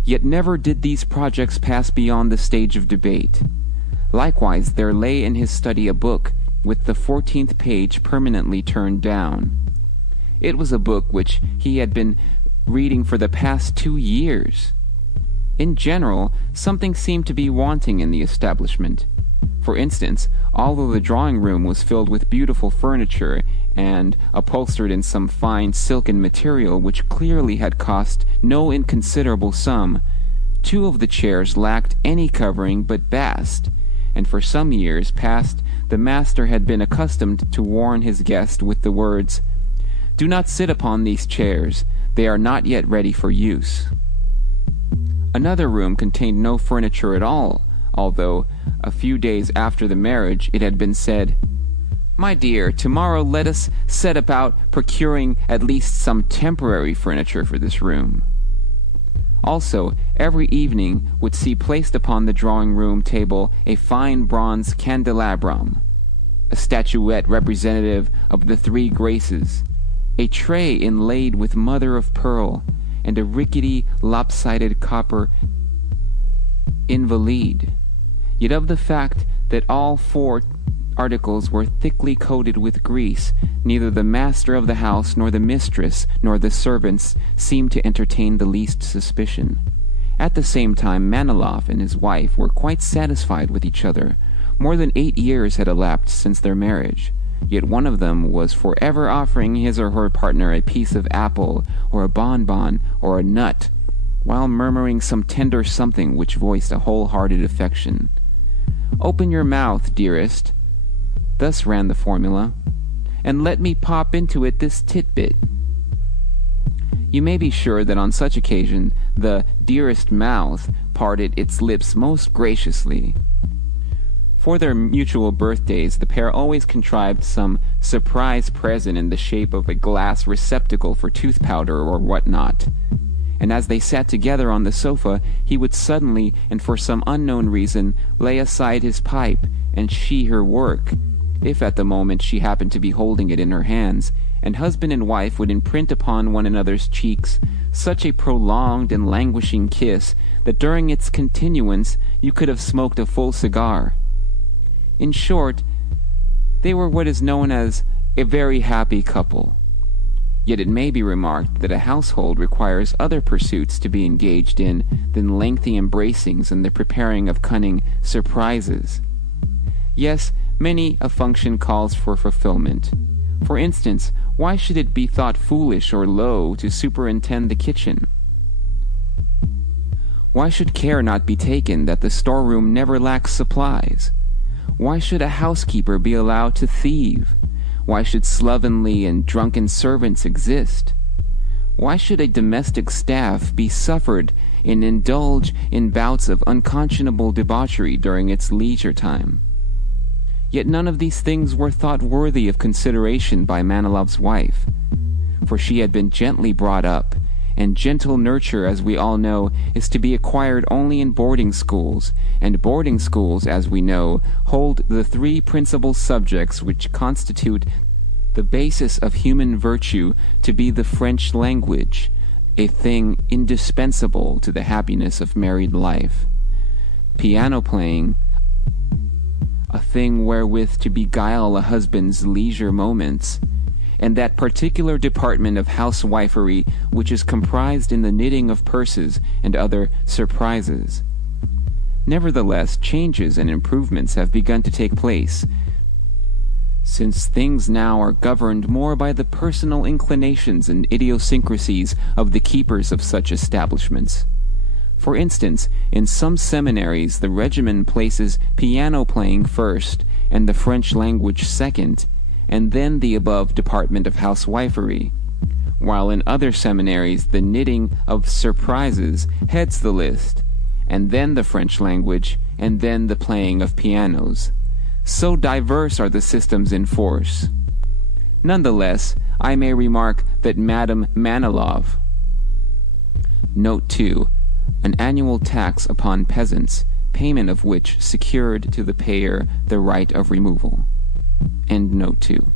Yet never did these projects pass beyond the stage of debate. Likewise there lay in his study a book, with the 14th page permanently turned down. It was a book which he had been reading for the past 2 years. In general, something seemed to be wanting in the establishment. For instance, although the drawing room was filled with beautiful furniture and upholstered in some fine silken material which clearly had cost no inconsiderable sum, 2 of the chairs lacked any covering but bast, and for some years past the master had been accustomed to warn his guest with the words, "Do not sit upon these chairs, they are not yet ready for use." Another room contained no furniture at all, although a few days after the marriage it had been said, "My dear, tomorrow let us set about procuring at least some temporary furniture for this room." Also, every evening would see placed upon the drawing-room table a fine bronze candelabrum, a statuette representative of the 3 Graces, a tray inlaid with mother-of-pearl, and a rickety, lopsided copper invalide. Yet of the fact that all 4 articles were thickly coated with grease, neither the master of the house nor the mistress nor the servants seemed to entertain the least suspicion. At the same time Manilov and his wife were quite satisfied with each other. More than 8 years had elapsed since their marriage, yet one of them was forever offering his or her partner a piece of apple or a bonbon or a nut, while murmuring some tender something which voiced a wholehearted affection. "Open your mouth, dearest," thus ran the formula, "and let me pop into it this titbit." You may be sure that on such occasion the dearest mouth parted its lips most graciously. For their mutual birthdays the pair always contrived some surprise present in the shape of a glass receptacle for tooth powder or what not. And as they sat together on the sofa, he would suddenly, and for some unknown reason, lay aside his pipe, and she her work, if at the moment she happened to be holding it in her hands, and husband and wife would imprint upon one another's cheeks such a prolonged and languishing kiss that during its continuance you could have smoked a full cigar. In short, they were what is known as a very happy couple. Yet it may be remarked that a household requires other pursuits to be engaged in than lengthy embracings and the preparing of cunning surprises. Yes, many a function calls for fulfillment. For instance, why should it be thought foolish or low to superintend the kitchen? Why should care not be taken that the storeroom never lacks supplies? Why should a housekeeper be allowed to thieve? Why should slovenly and drunken servants exist? Why should a domestic staff be suffered and indulge in bouts of unconscionable debauchery during its leisure time? Yet none of these things were thought worthy of consideration by Manilov's wife, for she had been gently brought up, and gentle nurture, as we all know, is to be acquired only in boarding schools, and boarding schools, as we know, hold the 3 principal subjects which constitute the basis of human virtue to be the French language, a thing indispensable to the happiness of married life; piano playing, a thing wherewith to beguile a husband's leisure moments; and that particular department of housewifery which is comprised in the knitting of purses and other surprises. Nevertheless, changes and improvements have begun to take place, since things now are governed more by the personal inclinations and idiosyncrasies of the keepers of such establishments. For instance, in some seminaries the regimen places piano playing first and the French language second, and then the above department of housewifery, while in other seminaries the knitting of surprises heads the list, and then the French language, and then the playing of pianos. So diverse are the systems in force. Nonetheless, I may remark that Madame Manilov. Note 2. An annual tax upon peasants, payment of which secured to the payer the right of removal. End note 2.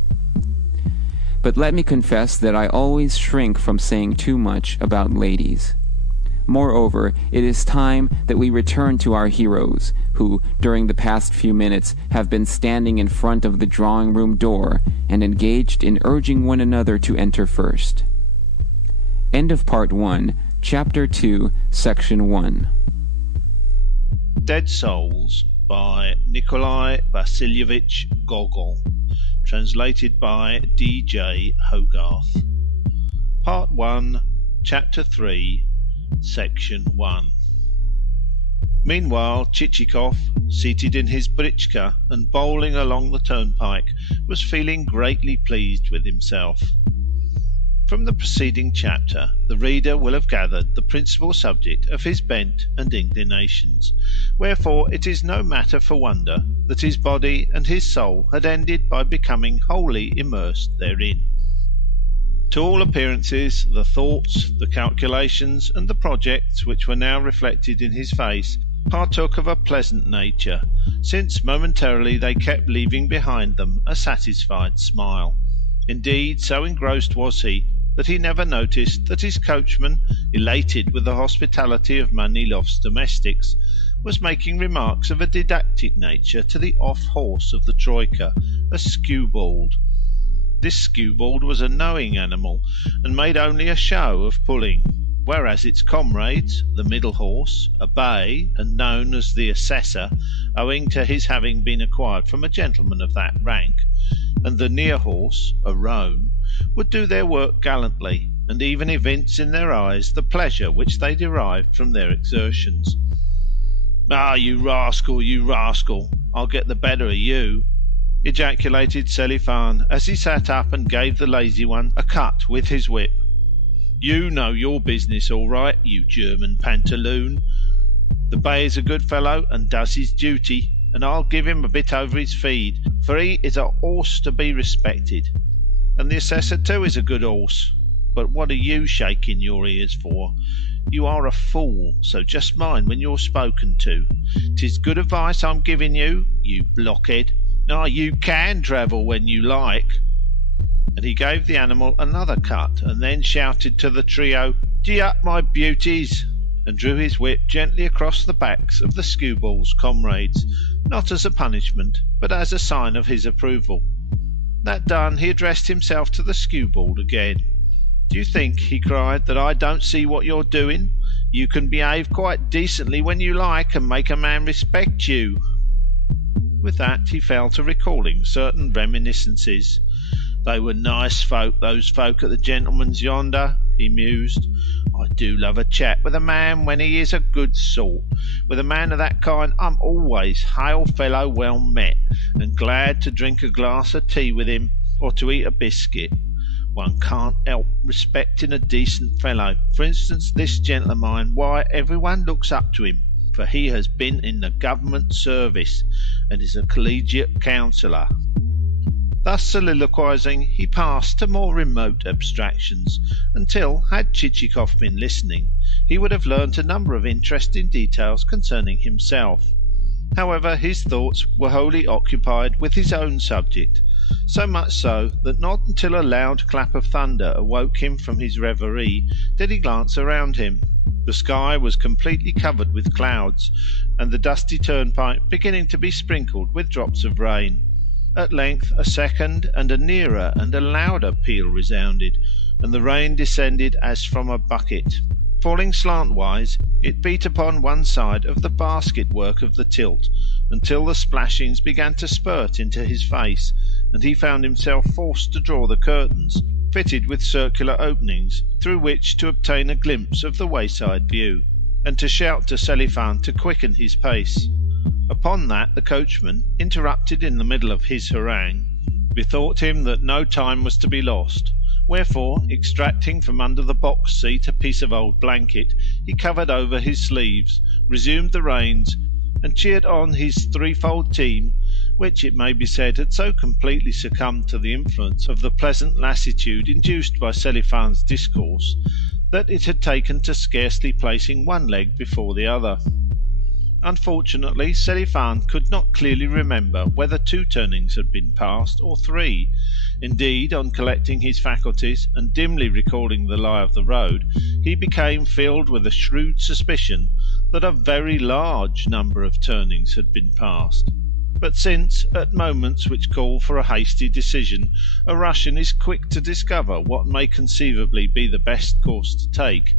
But let me confess that I always shrink from saying too much about ladies. Moreover, it is time that we return to our heroes, who, during the past few minutes, have been standing in front of the drawing-room door and engaged in urging one another to enter first. End of Part 1, Chapter 2, Section 1. Dead Souls by Nikolai Vasilyevich Gogol, translated by D.J. Hogarth. Part 1, Chapter 3, Section 1. Meanwhile, Chichikov, seated in his britchka and bowling along the turnpike, was feeling greatly pleased with himself. From the preceding chapter, the reader will have gathered the principal subject of his bent and inclinations, wherefore it is no matter for wonder that his body and his soul had ended by becoming wholly immersed therein. To all appearances, the thoughts, the calculations, and the projects which were now reflected in his face partook of a pleasant nature, since momentarily they kept leaving behind them a satisfied smile. Indeed, so engrossed was he that he never noticed that his coachman, elated with the hospitality of Manilov's domestics, was making remarks of a didactic nature to the off-horse of the troika, a skewbald. This skewbald was a knowing animal, and made only a show of pulling, whereas its comrades, the middle horse, a bay, and known as the assessor, owing to his having been acquired from a gentleman of that rank, and the near horse, a roan, would do their work gallantly, and even evince in their eyes the pleasure which they derived from their exertions. "Ah, you rascal, I'll get the better of you," ejaculated Selifan as he sat up and gave the lazy one a cut with his whip. "You know your business all right, you German pantaloon. The bay is a good fellow and does his duty, and I'll give him a bit over his feed, for he is a horse to be respected. And the assessor too is a good horse. But what are you shaking your ears for? You are a fool, so just mind when you're spoken to. 'Tis good advice I'm giving you, you blockhead. Ah, you can travel when you like." And he gave the animal another cut, and then shouted to the trio, "Gee up, my beauties!" and drew his whip gently across the backs of the skewbald's comrades, not as a punishment, but as a sign of his approval. That done, he addressed himself to the skewbald again. "Do you think," he cried, "that I don't see what you're doing? You can behave quite decently when you like, and make a man respect you." With that he fell to recalling certain reminiscences. "They were nice folk, those folk at the gentleman's yonder," he mused. "I do love a chat with a man when he is a good sort. With a man of that kind I'm always hail fellow well met, and glad to drink a glass of tea with him, or to eat a biscuit. One can't help respecting a decent fellow. For instance, this gentleman, why, everyone looks up to him, for he has been in the government service, and is a collegiate councillor." Thus soliloquizing, he passed to more remote abstractions, until, had Chichikov been listening, he would have learnt a number of interesting details concerning himself. However, his thoughts were wholly occupied with his own subject, so much so that not until a loud clap of thunder awoke him from his reverie did he glance around him. The sky was completely covered with clouds, and the dusty turnpike beginning to be sprinkled with drops of rain. At length a second and a nearer and a louder peal resounded, and the rain descended as from a bucket. Falling slantwise, it beat upon one side of the basket-work of the tilt, until the splashings began to spurt into his face, and he found himself forced to draw the curtains, fitted with circular openings, through which to obtain a glimpse of the wayside view, and to shout to Selifan to quicken his pace. Upon that the coachman, interrupted in the middle of his harangue, bethought him that no time was to be lost, wherefore, extracting from under the box seat a piece of old blanket, he covered over his sleeves, resumed the reins, and cheered on his threefold team, which, it may be said, had so completely succumbed to the influence of the pleasant lassitude induced by Selifan's discourse, that it had taken to scarcely placing one leg before the other. Unfortunately, Selifan could not clearly remember whether 2 turnings had been passed or 3. Indeed, on collecting his faculties and dimly recalling the lie of the road, he became filled with a shrewd suspicion that a very large number of turnings had been passed. But since, at moments which call for a hasty decision, a Russian is quick to discover what may conceivably be the best course to take,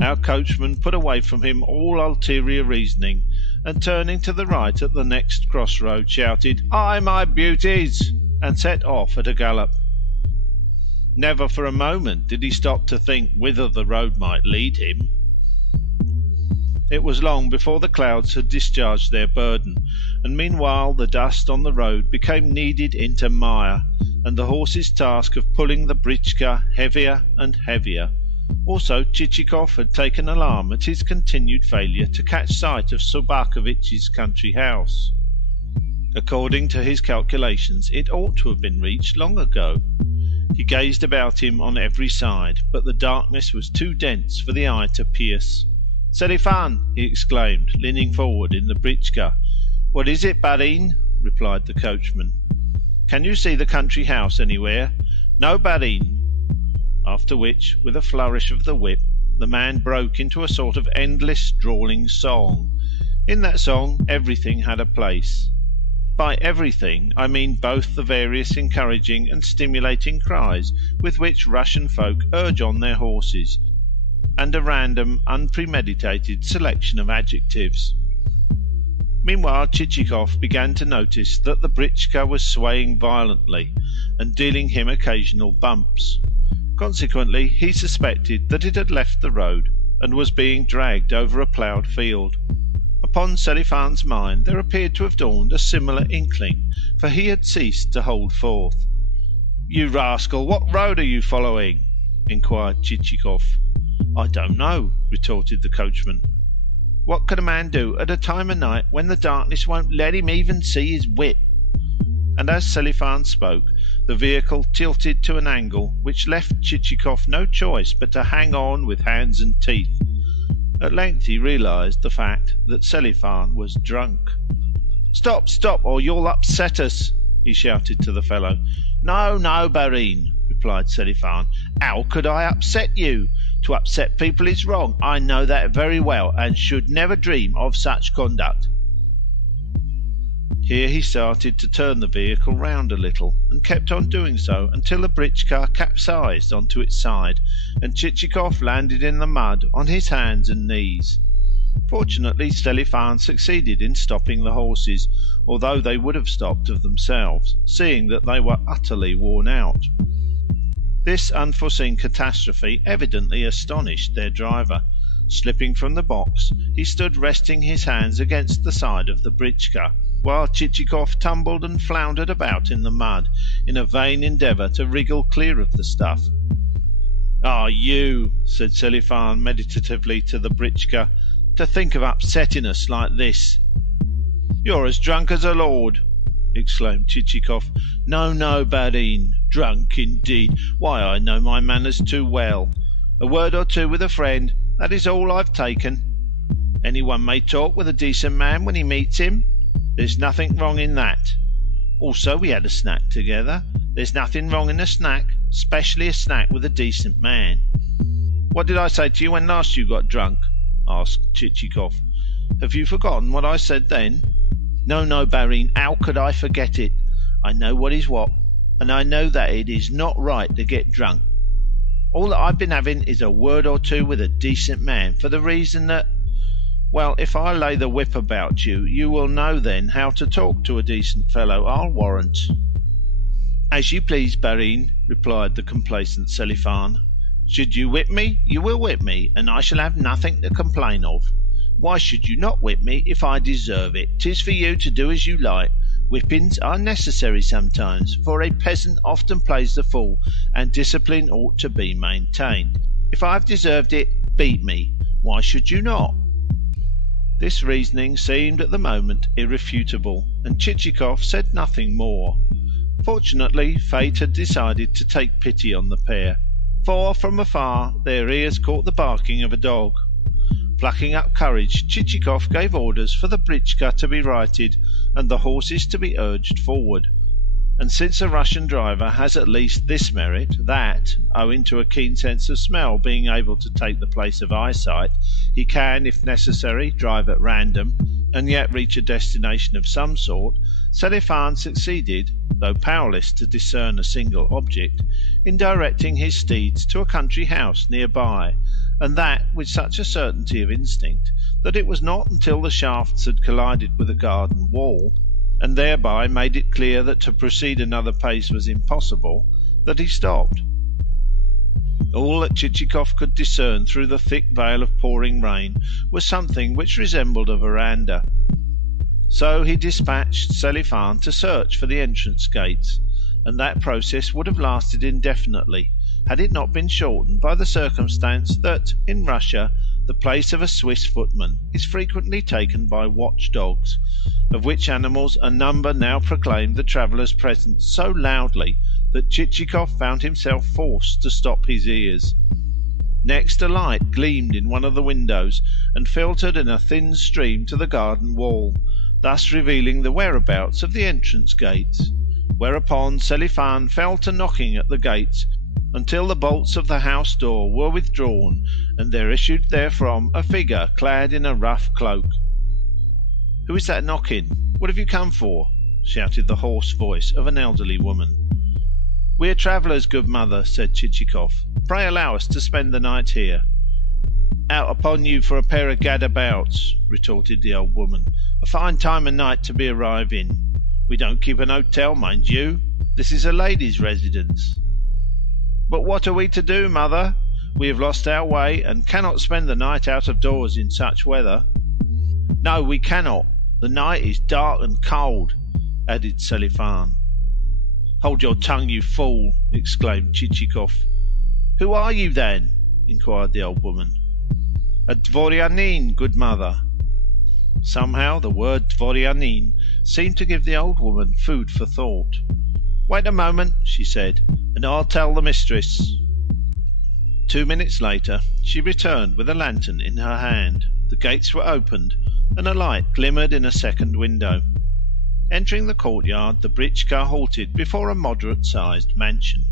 our coachman put away from him all ulterior reasoning, and turning to the right at the next crossroad, shouted, "Hi, my beauties!" and set off at a gallop. Never for a moment did he stop to think whither the road might lead him. It was long before the clouds had discharged their burden, and meanwhile the dust on the road became kneaded into mire, and the horse's task of pulling the britchka heavier and heavier. Also Chichikov had taken alarm at his continued failure to catch sight of Sobakovitch's country house. According to his calculations, it ought to have been reached long ago. He gazed about him on every side, but the darkness was too dense for the eye to pierce. "Selifan!" he exclaimed, leaning forward in the britchka. "What is it, Barin?" replied the coachman. "Can you see the country house anywhere?" "No, Barin." After which, with a flourish of the whip, the man broke into a sort of endless drawling song. In that song everything had a place. By everything I mean both the various encouraging and stimulating cries with which Russian folk urge on their horses, and a random, unpremeditated selection of adjectives. Meanwhile Chichikov began to notice that the britchka was swaying violently, and dealing him occasional bumps. Consequently, he suspected that it had left the road and was being dragged over a ploughed field. Upon Selifan's mind there appeared to have dawned a similar inkling, for he had ceased to hold forth. "You rascal, what road are you following?" inquired Chichikov. "I don't know," retorted the coachman. "What can a man do at a time of night when the darkness won't let him even see his whip?" And as Selifan spoke, the vehicle tilted to an angle which left Chichikov no choice but to hang on with hands and teeth. At length he realized the fact that Selifan was drunk. "Stop, stop, or you'll upset us!" he shouted to the fellow. "No, no, Barin," replied Selifan. "How could I upset you? To upset people is wrong. I know that very well, and should never dream of such conduct." Here he started to turn the vehicle round a little, and kept on doing so until the britchka capsized onto its side, and Chichikov landed in the mud on his hands and knees. Fortunately Selifan succeeded in stopping the horses, although they would have stopped of themselves, seeing that they were utterly worn out. This unforeseen catastrophe evidently astonished their driver. Slipping from the box, he stood resting his hands against the side of the britchka, while Chichikov tumbled and floundered about in the mud in a vain endeavour to wriggle clear of the stuff. "Ah, you!" said Selifan meditatively to the britchka, "to think of upsetting us like this!" "You're as drunk as a lord!" exclaimed Chichikov. "No, no, Barin. Drunk, indeed! Why, I know my manners too well. A word or two with a friend, that is all I've taken. Anyone may talk with a decent man when he meets him. There's nothing wrong in that. Also, we had a snack together. There's nothing wrong in a snack, especially a snack with a decent man." "What did I say to you when last you got drunk?" asked Chichikov. "Have you forgotten what I said then?" "No, no, Barin. How could I forget it? I know what is what, and I know that it is not right to get drunk. All that I've been having is a word or two with a decent man, for the reason that... Well, if I lay the whip about you, you will know then how to talk to a decent fellow, I'll warrant." "As you please, Barin," replied the complacent Selifan. "Should you whip me, you will whip me, and I shall have nothing to complain of. Why should you not whip me if I deserve it? 'Tis for you to do as you like. Whippings are necessary sometimes, for a peasant often plays the fool, and discipline ought to be maintained. If I have deserved it, beat me. Why should you not?" This reasoning seemed at the moment irrefutable, and Chichikov said nothing more. Fortunately, fate had decided to take pity on the pair, for from afar their ears caught the barking of a dog. Plucking up courage, Chichikov gave orders for the britchka to be righted and the horses to be urged forward. And since a Russian driver has at least this merit, that, owing to a keen sense of smell being able to take the place of eyesight, he can, if necessary, drive at random, and yet reach a destination of some sort, Selifan succeeded, though powerless to discern a single object, in directing his steeds to a country house near by, and that with such a certainty of instinct that it was not until the shafts had collided with a garden wall, and thereby made it clear that to proceed another pace was impossible, that he stopped. All that Chichikov could discern through the thick veil of pouring rain was something which resembled a verandah. So he dispatched Selifan to search for the entrance gates, and that process would have lasted indefinitely had it not been shortened by the circumstance that, in Russia, the place of a Swiss footman is frequently taken by watch-dogs, of which animals a number now proclaimed the traveller's presence so loudly that Chichikov found himself forced to stop his ears. Next a light gleamed in one of the windows and filtered in a thin stream to the garden wall, thus revealing the whereabouts of the entrance gates, whereupon Selifan fell to knocking at the gates until the bolts of the house door were withdrawn, and there issued therefrom a figure clad in a rough cloak. "Who is that knocking? What have you come for?" shouted the hoarse voice of an elderly woman. "We are travellers, good mother," said Chichikov. "Pray allow us to spend the night here." "Out upon you for a pair of gadabouts," retorted the old woman. "A fine time of night to be arriving. We don't keep an hotel, mind you. This is a lady's residence." "But what are we to do, mother? We have lost our way, and cannot spend the night out of doors in such weather." "No, we cannot. The night is dark and cold," added Selifan. "Hold your tongue, you fool!" exclaimed Chichikov. "Who are you, then?" inquired the old woman. "A dvoryanin, good mother." Somehow the word dvoryanin seemed to give the old woman food for thought. "Wait a moment," she said, "and I'll tell the mistress." 2 minutes later she returned with a lantern in her hand. The gates were opened, and a light glimmered in a second window. Entering the courtyard, the britchka halted before a moderate-sized mansion.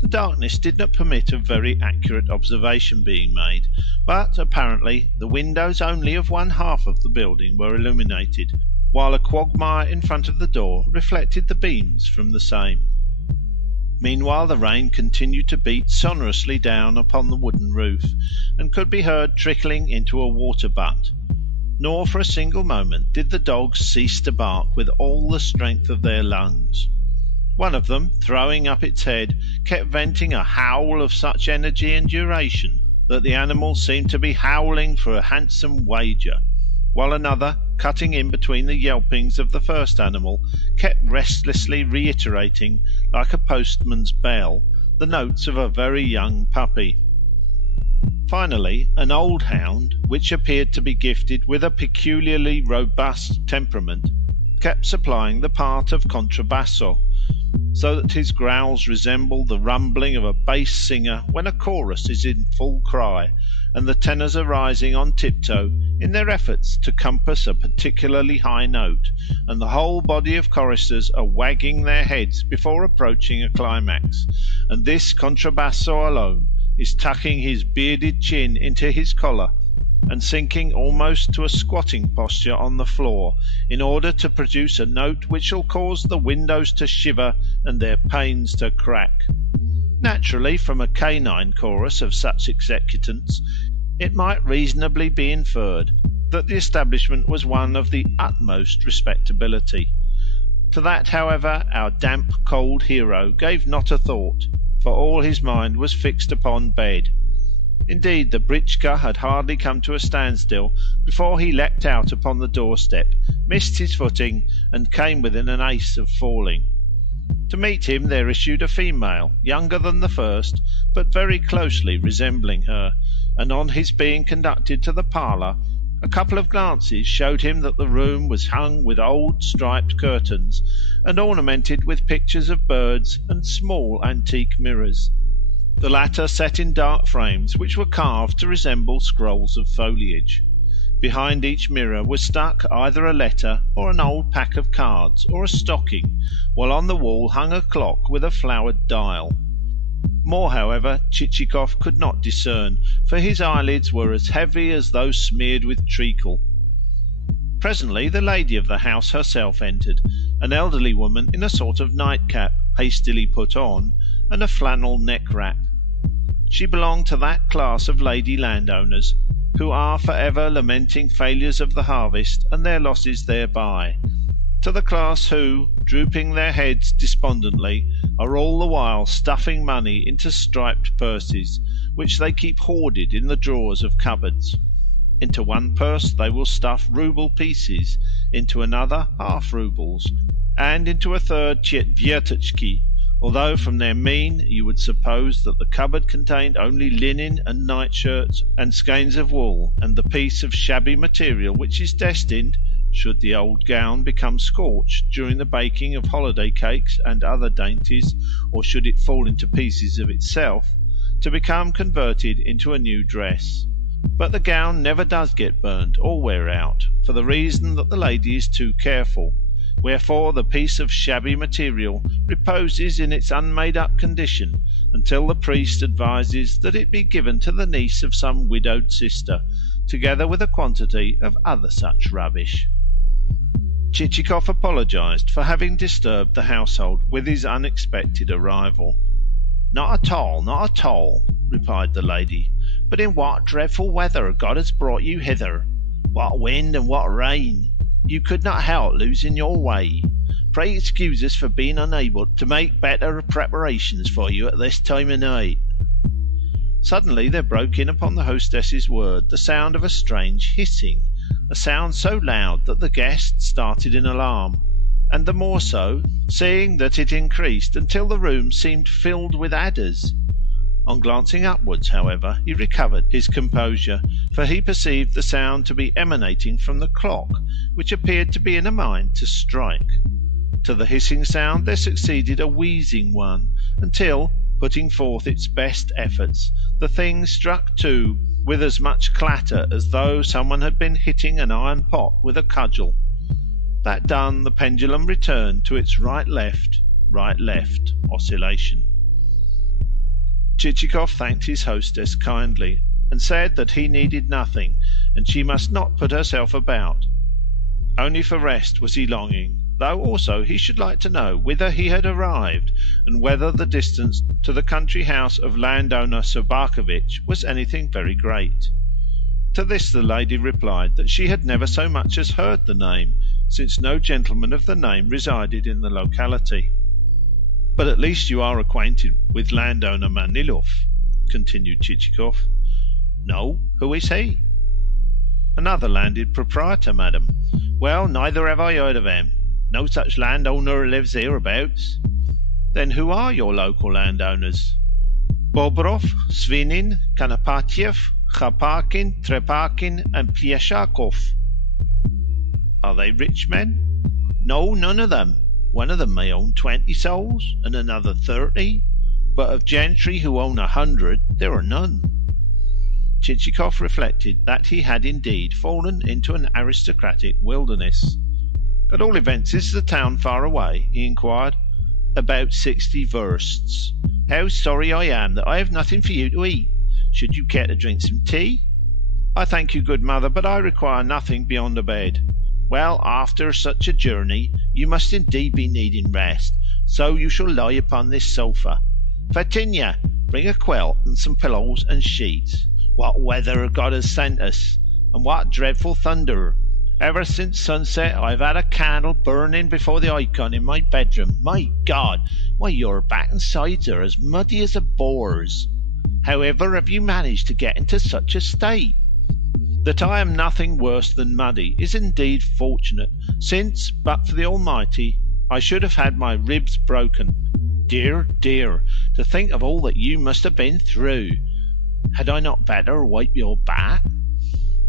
The darkness did not permit of very accurate observation being made, but apparently the windows only of one half of the building were illuminated, while a quagmire in front of the door reflected the beams from the same. Meanwhile the rain continued to beat sonorously down upon the wooden roof, and could be heard trickling into a water-butt. Nor for a single moment did the dogs cease to bark with all the strength of their lungs. One of them, throwing up its head, kept venting a howl of such energy and duration that the animal seemed to be howling for a handsome wager, while another, cutting in between the yelpings of the first animal, kept restlessly reiterating, like a postman's bell, the notes of a very young puppy. Finally, an old hound, which appeared to be gifted with a peculiarly robust temperament, kept supplying the part of contrabasso, so that his growls resembled the rumbling of a bass singer when a chorus is in full cry, and the tenors are rising on tiptoe in their efforts to compass a particularly high note, and the whole body of choristers are wagging their heads before approaching a climax, and this contrabasso alone is tucking his bearded chin into his collar and sinking almost to a squatting posture on the floor, in order to produce a note which shall cause the windows to shiver and their panes to crack. Naturally, from a canine chorus of such executants, it might reasonably be inferred that the establishment was one of the utmost respectability. To that, however, our damp, cold hero gave not a thought, for all his mind was fixed upon bed. Indeed, the britchka had hardly come to a standstill before he leapt out upon the doorstep, missed his footing, and came within an ace of falling. To meet him there issued a female, younger than the first, but very closely resembling her, and on his being conducted to the parlour, A couple of glances showed him that the room was hung with old striped curtains and ornamented with pictures of birds and small antique mirrors, the latter set in dark frames which were carved to resemble scrolls of foliage. Behind each mirror was stuck either a letter or an old pack of cards or a stocking, while on the wall hung a clock with a flowered dial. More, however, Chichikov could not discern, for his eyelids were as heavy as though smeared with treacle. Presently the lady of the house herself entered, an elderly woman in a sort of nightcap, hastily put on, and a flannel neck-wrap. She belonged to that class of lady landowners who are for ever lamenting failures of the harvest and their losses thereby, to the class who, drooping their heads despondently, are all the while stuffing money into striped purses, which they keep hoarded in the drawers of cupboards. Into one purse they will stuff rouble pieces, into another half-roubles, and into a third tchetvertachki, although from their mien you would suppose that the cupboard contained only linen and nightshirts and skeins of wool, and the piece of shabby material which is destined, should the old gown become scorched during the baking of holiday cakes and other dainties, or should it fall into pieces of itself, to become converted into a new dress. But the gown never does get burnt or wear out, for the reason that the lady is too careful, wherefore the piece of shabby material reposes in its unmade-up condition until the priest advises that it be given to the niece of some widowed sister, together with a quantity of other such rubbish. Chichikov apologized for having disturbed the household with his unexpected arrival. Not at all," replied the lady. "But in what dreadful weather God has brought you hither! What wind and what rain! You could not help losing your way. Pray excuse us for being unable to make better preparations for you at this time of night." Suddenly there broke in upon the hostess's word the sound of a strange hissing, a sound so loud that the guest started in alarm, and the more so, seeing that it increased until the room seemed filled with adders. On glancing upwards, however, he recovered his composure, for he perceived the sound to be emanating from the clock, which appeared to be in a mind to strike. To the hissing sound there succeeded a wheezing one, until, putting forth its best efforts, the thing struck two with as much clatter as though someone had been hitting an iron pot with a cudgel. That done, the pendulum returned to its right-left oscillation. Chichikov thanked his hostess kindly, and said that he needed nothing, and she must not put herself about. Only for rest was he longing, though also he should like to know whither he had arrived, and whether the distance to the country house of landowner Sobakevitch was anything very great. To this the lady replied that she had never so much as heard the name, since no gentleman of the name resided in the locality. "But at least you are acquainted with landowner Manilov," continued Chichikov. "No, who is he?" "Another landed proprietor, madam." "Well, neither have I heard of him. No such landowner lives hereabouts." "Then who are your local landowners?" "Bobrov, Svinin, Konopatyev, Khaparkin, Treparkin, and Plieshakov." "Are they rich men?" "No, none of them. One of them may own 20 souls, and another 30, but of gentry who own 100 there are none." Chichikov reflected that he had indeed fallen into an aristocratic wilderness. "At all events, is the town far away?" he inquired. "About 60 versts. How sorry I am that I have nothing for you to eat. Should you care to drink some tea?" "I thank you, good mother, but I require nothing beyond a bed." "Well, after such a journey you must indeed be needing rest, so you shall lie upon this sofa. Fetinya, bring a quilt and some pillows and sheets. What weather God has sent us, and what dreadful thunder! Ever since sunset I've had a candle burning before the icon in my bedroom. My God, why your back and sides are as muddy as a boar's. However have you managed to get into such a state?" "That I am nothing worse than muddy is indeed fortunate, since, but for the Almighty, I should have had my ribs broken. Dear, dear, to think of all that you must have been through! Had I not better wipe your back?"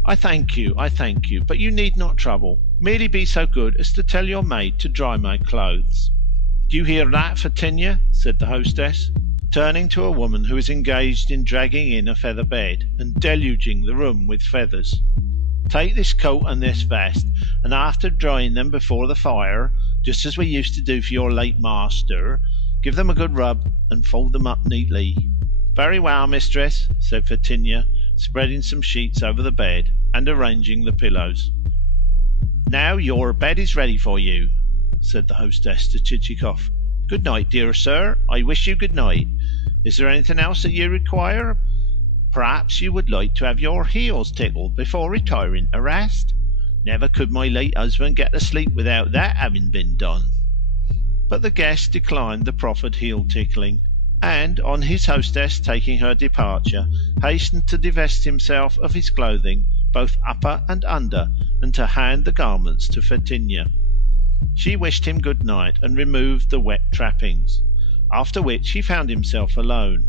I thank you, but you need not trouble. Merely be so good as to tell your maid to dry my clothes." "Do you hear that, Fetinia?" said the hostess, turning to a woman who was engaged in dragging in a feather bed and deluging the room with feathers. "Take this coat and this vest, and after drying them before the fire, just as we used to do for your late master, give them a good rub and fold them up neatly." "Very well, mistress," said Fetinia, spreading some sheets over the bed and arranging the pillows. "Now your bed is ready for you," said the hostess to Chichikov. "Good night, dear sir. I wish you good night. Is there anything else that you require? Perhaps you would like to have your heels tickled before retiring to rest? Never could my late husband get to sleep without that having been done." But the guest declined the proffered heel tickling, and, on his hostess taking her departure, hastened to divest himself of his clothing, both upper and under, and to hand the garments to Fetinia. She wished him good night and removed the wet trappings, after which he found himself alone.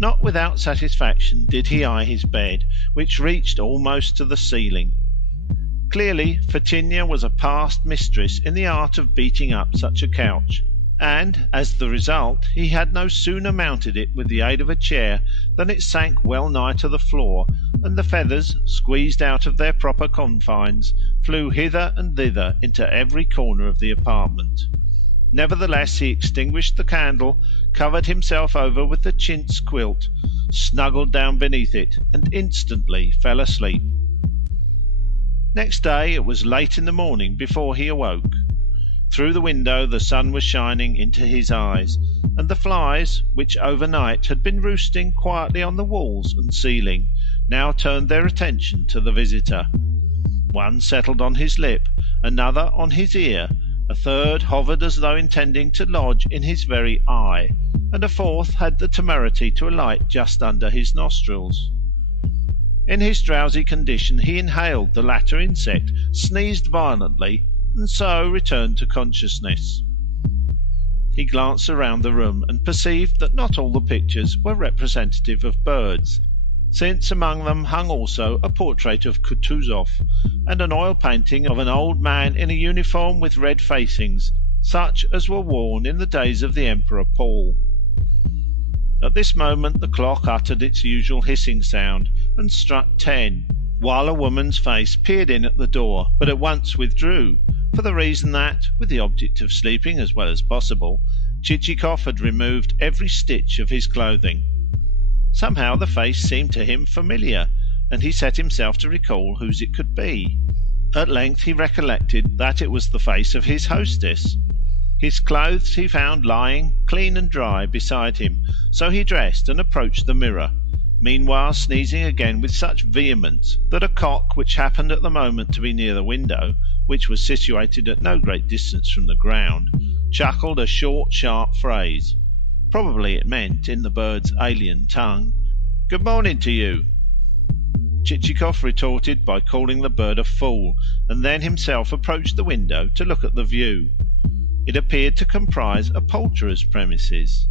Not without satisfaction did he eye his bed, which reached almost to the ceiling. Clearly Fetinia was a past mistress in the art of beating up such a couch, and, as the result, he had no sooner mounted it with the aid of a chair than it sank well nigh to the floor, and the feathers, squeezed out of their proper confines, flew hither and thither into every corner of the apartment. Nevertheless he extinguished the candle, covered himself over with the chintz quilt, snuggled down beneath it, and instantly fell asleep. Next day it was late in the morning before he awoke. Through the window the sun was shining into his eyes, and the flies, which overnight had been roosting quietly on the walls and ceiling, now turned their attention to the visitor. One settled on his lip, another on his ear, a third hovered as though intending to lodge in his very eye, and a fourth had the temerity to alight just under his nostrils. In his drowsy condition he inhaled the latter insect, sneezed violently, and so returned to consciousness. He glanced around the room and perceived that not all the pictures were representative of birds, since among them hung also a portrait of Kutuzov, and an oil painting of an old man in a uniform with red facings, such as were worn in the days of the Emperor Paul. At this moment the clock uttered its usual hissing sound and struck 10, while a woman's face peered in at the door, but at once withdrew, for the reason that, with the object of sleeping as well as possible, Chichikov had removed every stitch of his clothing. Somehow the face seemed to him familiar, and he set himself to recall whose it could be. At length he recollected that it was the face of his hostess. His clothes he found lying, clean and dry, beside him, so he dressed and approached the mirror, meanwhile sneezing again with such vehemence that a cock, which happened at the moment to be near the window, which was situated at no great distance from the ground, chuckled a short, sharp phrase. Probably it meant, in the bird's alien tongue, "Good morning to you." Chichikov retorted by calling the bird a fool, and then himself approached the window to look at the view. It appeared to comprise a poulterer's premises.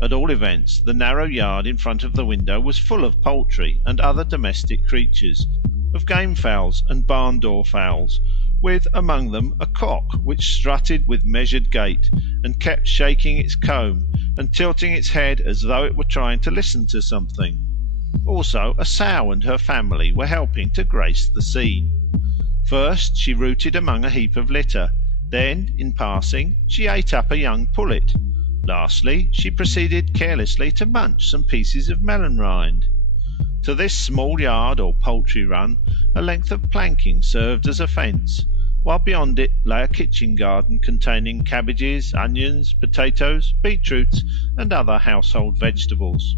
At all events, the narrow yard in front of the window was full of poultry and other domestic creatures, of game fowls and barn-door fowls, with among them a cock which strutted with measured gait, and kept shaking its comb and tilting its head as though it were trying to listen to something. Also a sow and her family were helping to grace the scene. First she rooted among a heap of litter, then, in passing, she ate up a young pullet. Lastly, she proceeded carelessly to munch some pieces of melon rind. To this small yard or poultry run a length of planking served as a fence, while beyond it lay a kitchen garden containing cabbages, onions, potatoes, beetroots, and other household vegetables.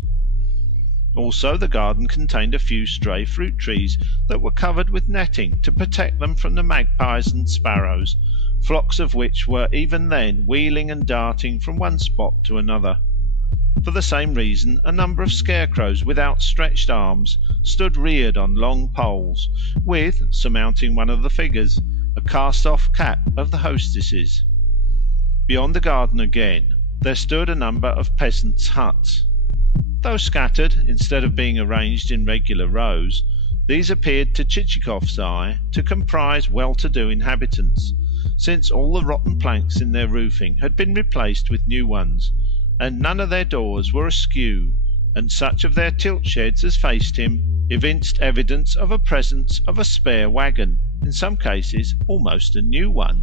Also the garden contained a few stray fruit trees that were covered with netting to protect them from the magpies and sparrows, flocks of which were even then wheeling and darting from one spot to another. For the same reason a number of scarecrows with outstretched arms stood reared on long poles, with, surmounting one of the figures, a cast-off cap of the hostess's. Beyond the garden again there stood a number of peasants' huts. Though scattered, instead of being arranged in regular rows, These appeared to Chichikov's eye to comprise well-to-do inhabitants, since all the rotten planks in their roofing had been replaced with new ones, and none of their doors were askew, and such of their tilt sheds as faced him evinced evidence of a presence of a spare waggon, in some cases almost a new one.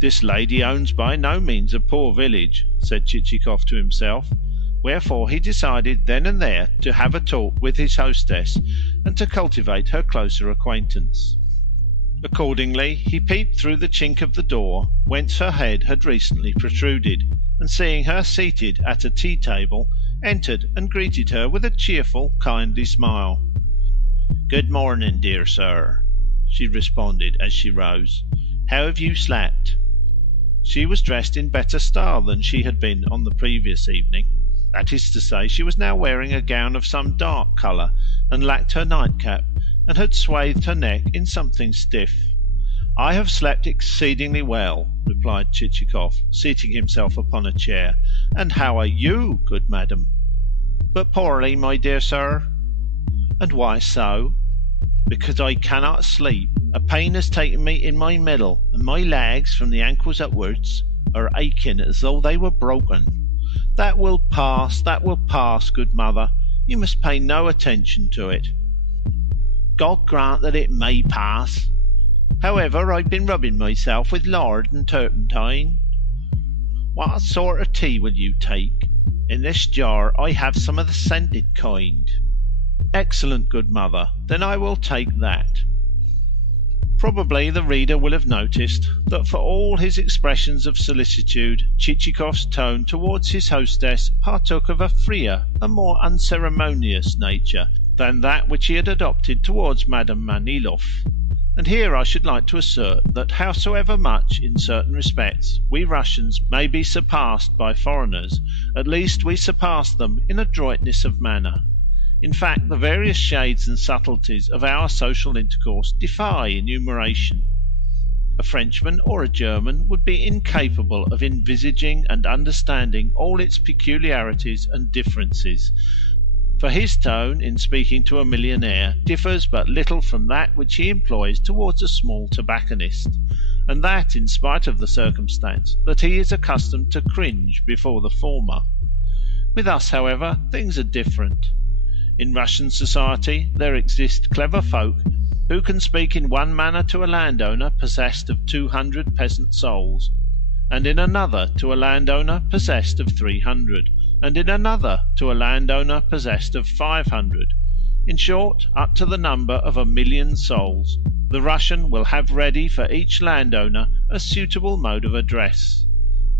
"This lady owns by no means a poor village," said Chichikov to himself, wherefore he decided then and there to have a talk with his hostess and to cultivate her closer acquaintance. Accordingly, he peeped through the chink of the door, whence her head had recently protruded, and seeing her seated at a tea-table, entered and greeted her with a cheerful, kindly smile. "Good morning, dear sir," she responded as she rose. "How have you slept?" She was dressed in better style than she had been on the previous evening. That is to say, she was now wearing a gown of some dark colour, and lacked her nightcap, and had swathed her neck in something stiff. "I have slept exceedingly well," replied Chichikov, seating himself upon a chair. "And how are you, good madam?" "But poorly, my dear sir." "And why so?" "Because I cannot sleep. A pain has taken me in my middle, and my legs, from the ankles upwards, are aching as though they were broken." That will pass, good mother. You must pay no attention to it." "God grant that it may pass. However, I've been rubbing myself with lard and turpentine." "What sort of tea will you take? In this jar I have some of the scented kind." "Excellent, good mother. Then I will take that." Probably the reader will have noticed that for all his expressions of solicitude, Chichikov's tone towards his hostess partook of a freer, a more unceremonious nature than that which he had adopted towards Madame Manilov. And here I should like to assert that howsoever much, in certain respects, we Russians may be surpassed by foreigners, at least we surpass them in adroitness of manner. In fact, the various shades and subtleties of our social intercourse defy enumeration. A Frenchman or a German would be incapable of envisaging and understanding all its peculiarities and differences, for his tone in speaking to a millionaire differs but little from that which he employs towards a small tobacconist, and that in spite of the circumstance that he is accustomed to cringe before the former. With us, however, things are different. In Russian society there exist clever folk who can speak in one manner to a landowner possessed of 200 peasant souls, and in another to a landowner possessed of 300, and in another to a landowner possessed of 500. In short, up to the number of 1,000,000 souls, the Russian will have ready for each landowner a suitable mode of address.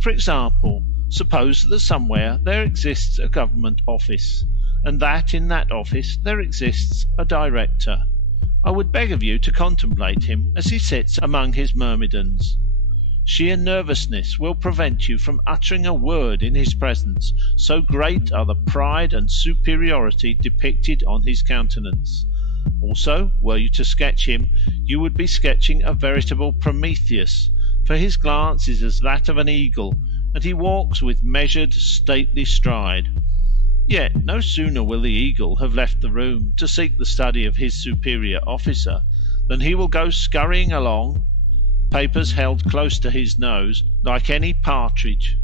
For example, suppose that somewhere there exists a government office, and that in that office there exists a director. I would beg of you to contemplate him as he sits among his myrmidons. Sheer nervousness will prevent you from uttering a word in his presence, so great are the pride and superiority depicted on his countenance. Also, were you to sketch him, you would be sketching a veritable Prometheus, for his glance is as that of an eagle, and he walks with measured, stately stride. Yet no sooner will the eagle have left the room to seek the study of his superior officer than he will go scurrying along, papers held close to his nose, like any partridge.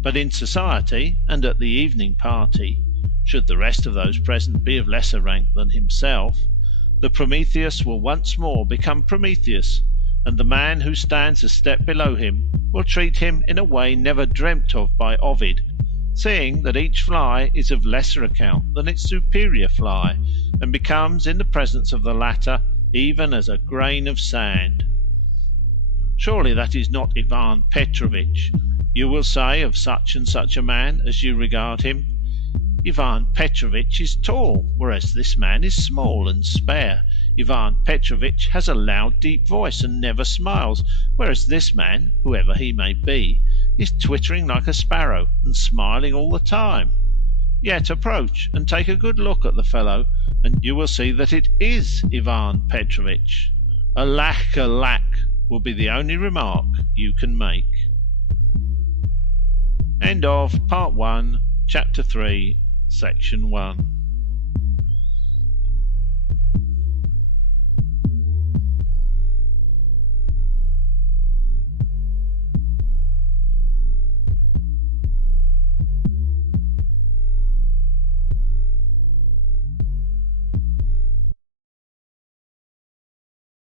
But in society, and at the evening party, should the rest of those present be of lesser rank than himself, the Prometheus will once more become Prometheus, and the man who stands a step below him will treat him in a way never dreamt of by Ovid, seeing that each fly is of lesser account than its superior fly, and becomes in the presence of the latter even as a grain of sand. Surely that is not Ivan Petrovitch, you will say of such and such a man as you regard him. Ivan Petrovitch is tall, whereas this man is small and spare. Ivan Petrovitch has a loud deep voice and never smiles, whereas this man, whoever he may be, is twittering like a sparrow and smiling all the time. Yet approach and take a good look at the fellow, and you will see that it is Ivan Petrovitch. Alack, alack, will be the only remark you can make. End of Part 1, Chapter 3, Section 1.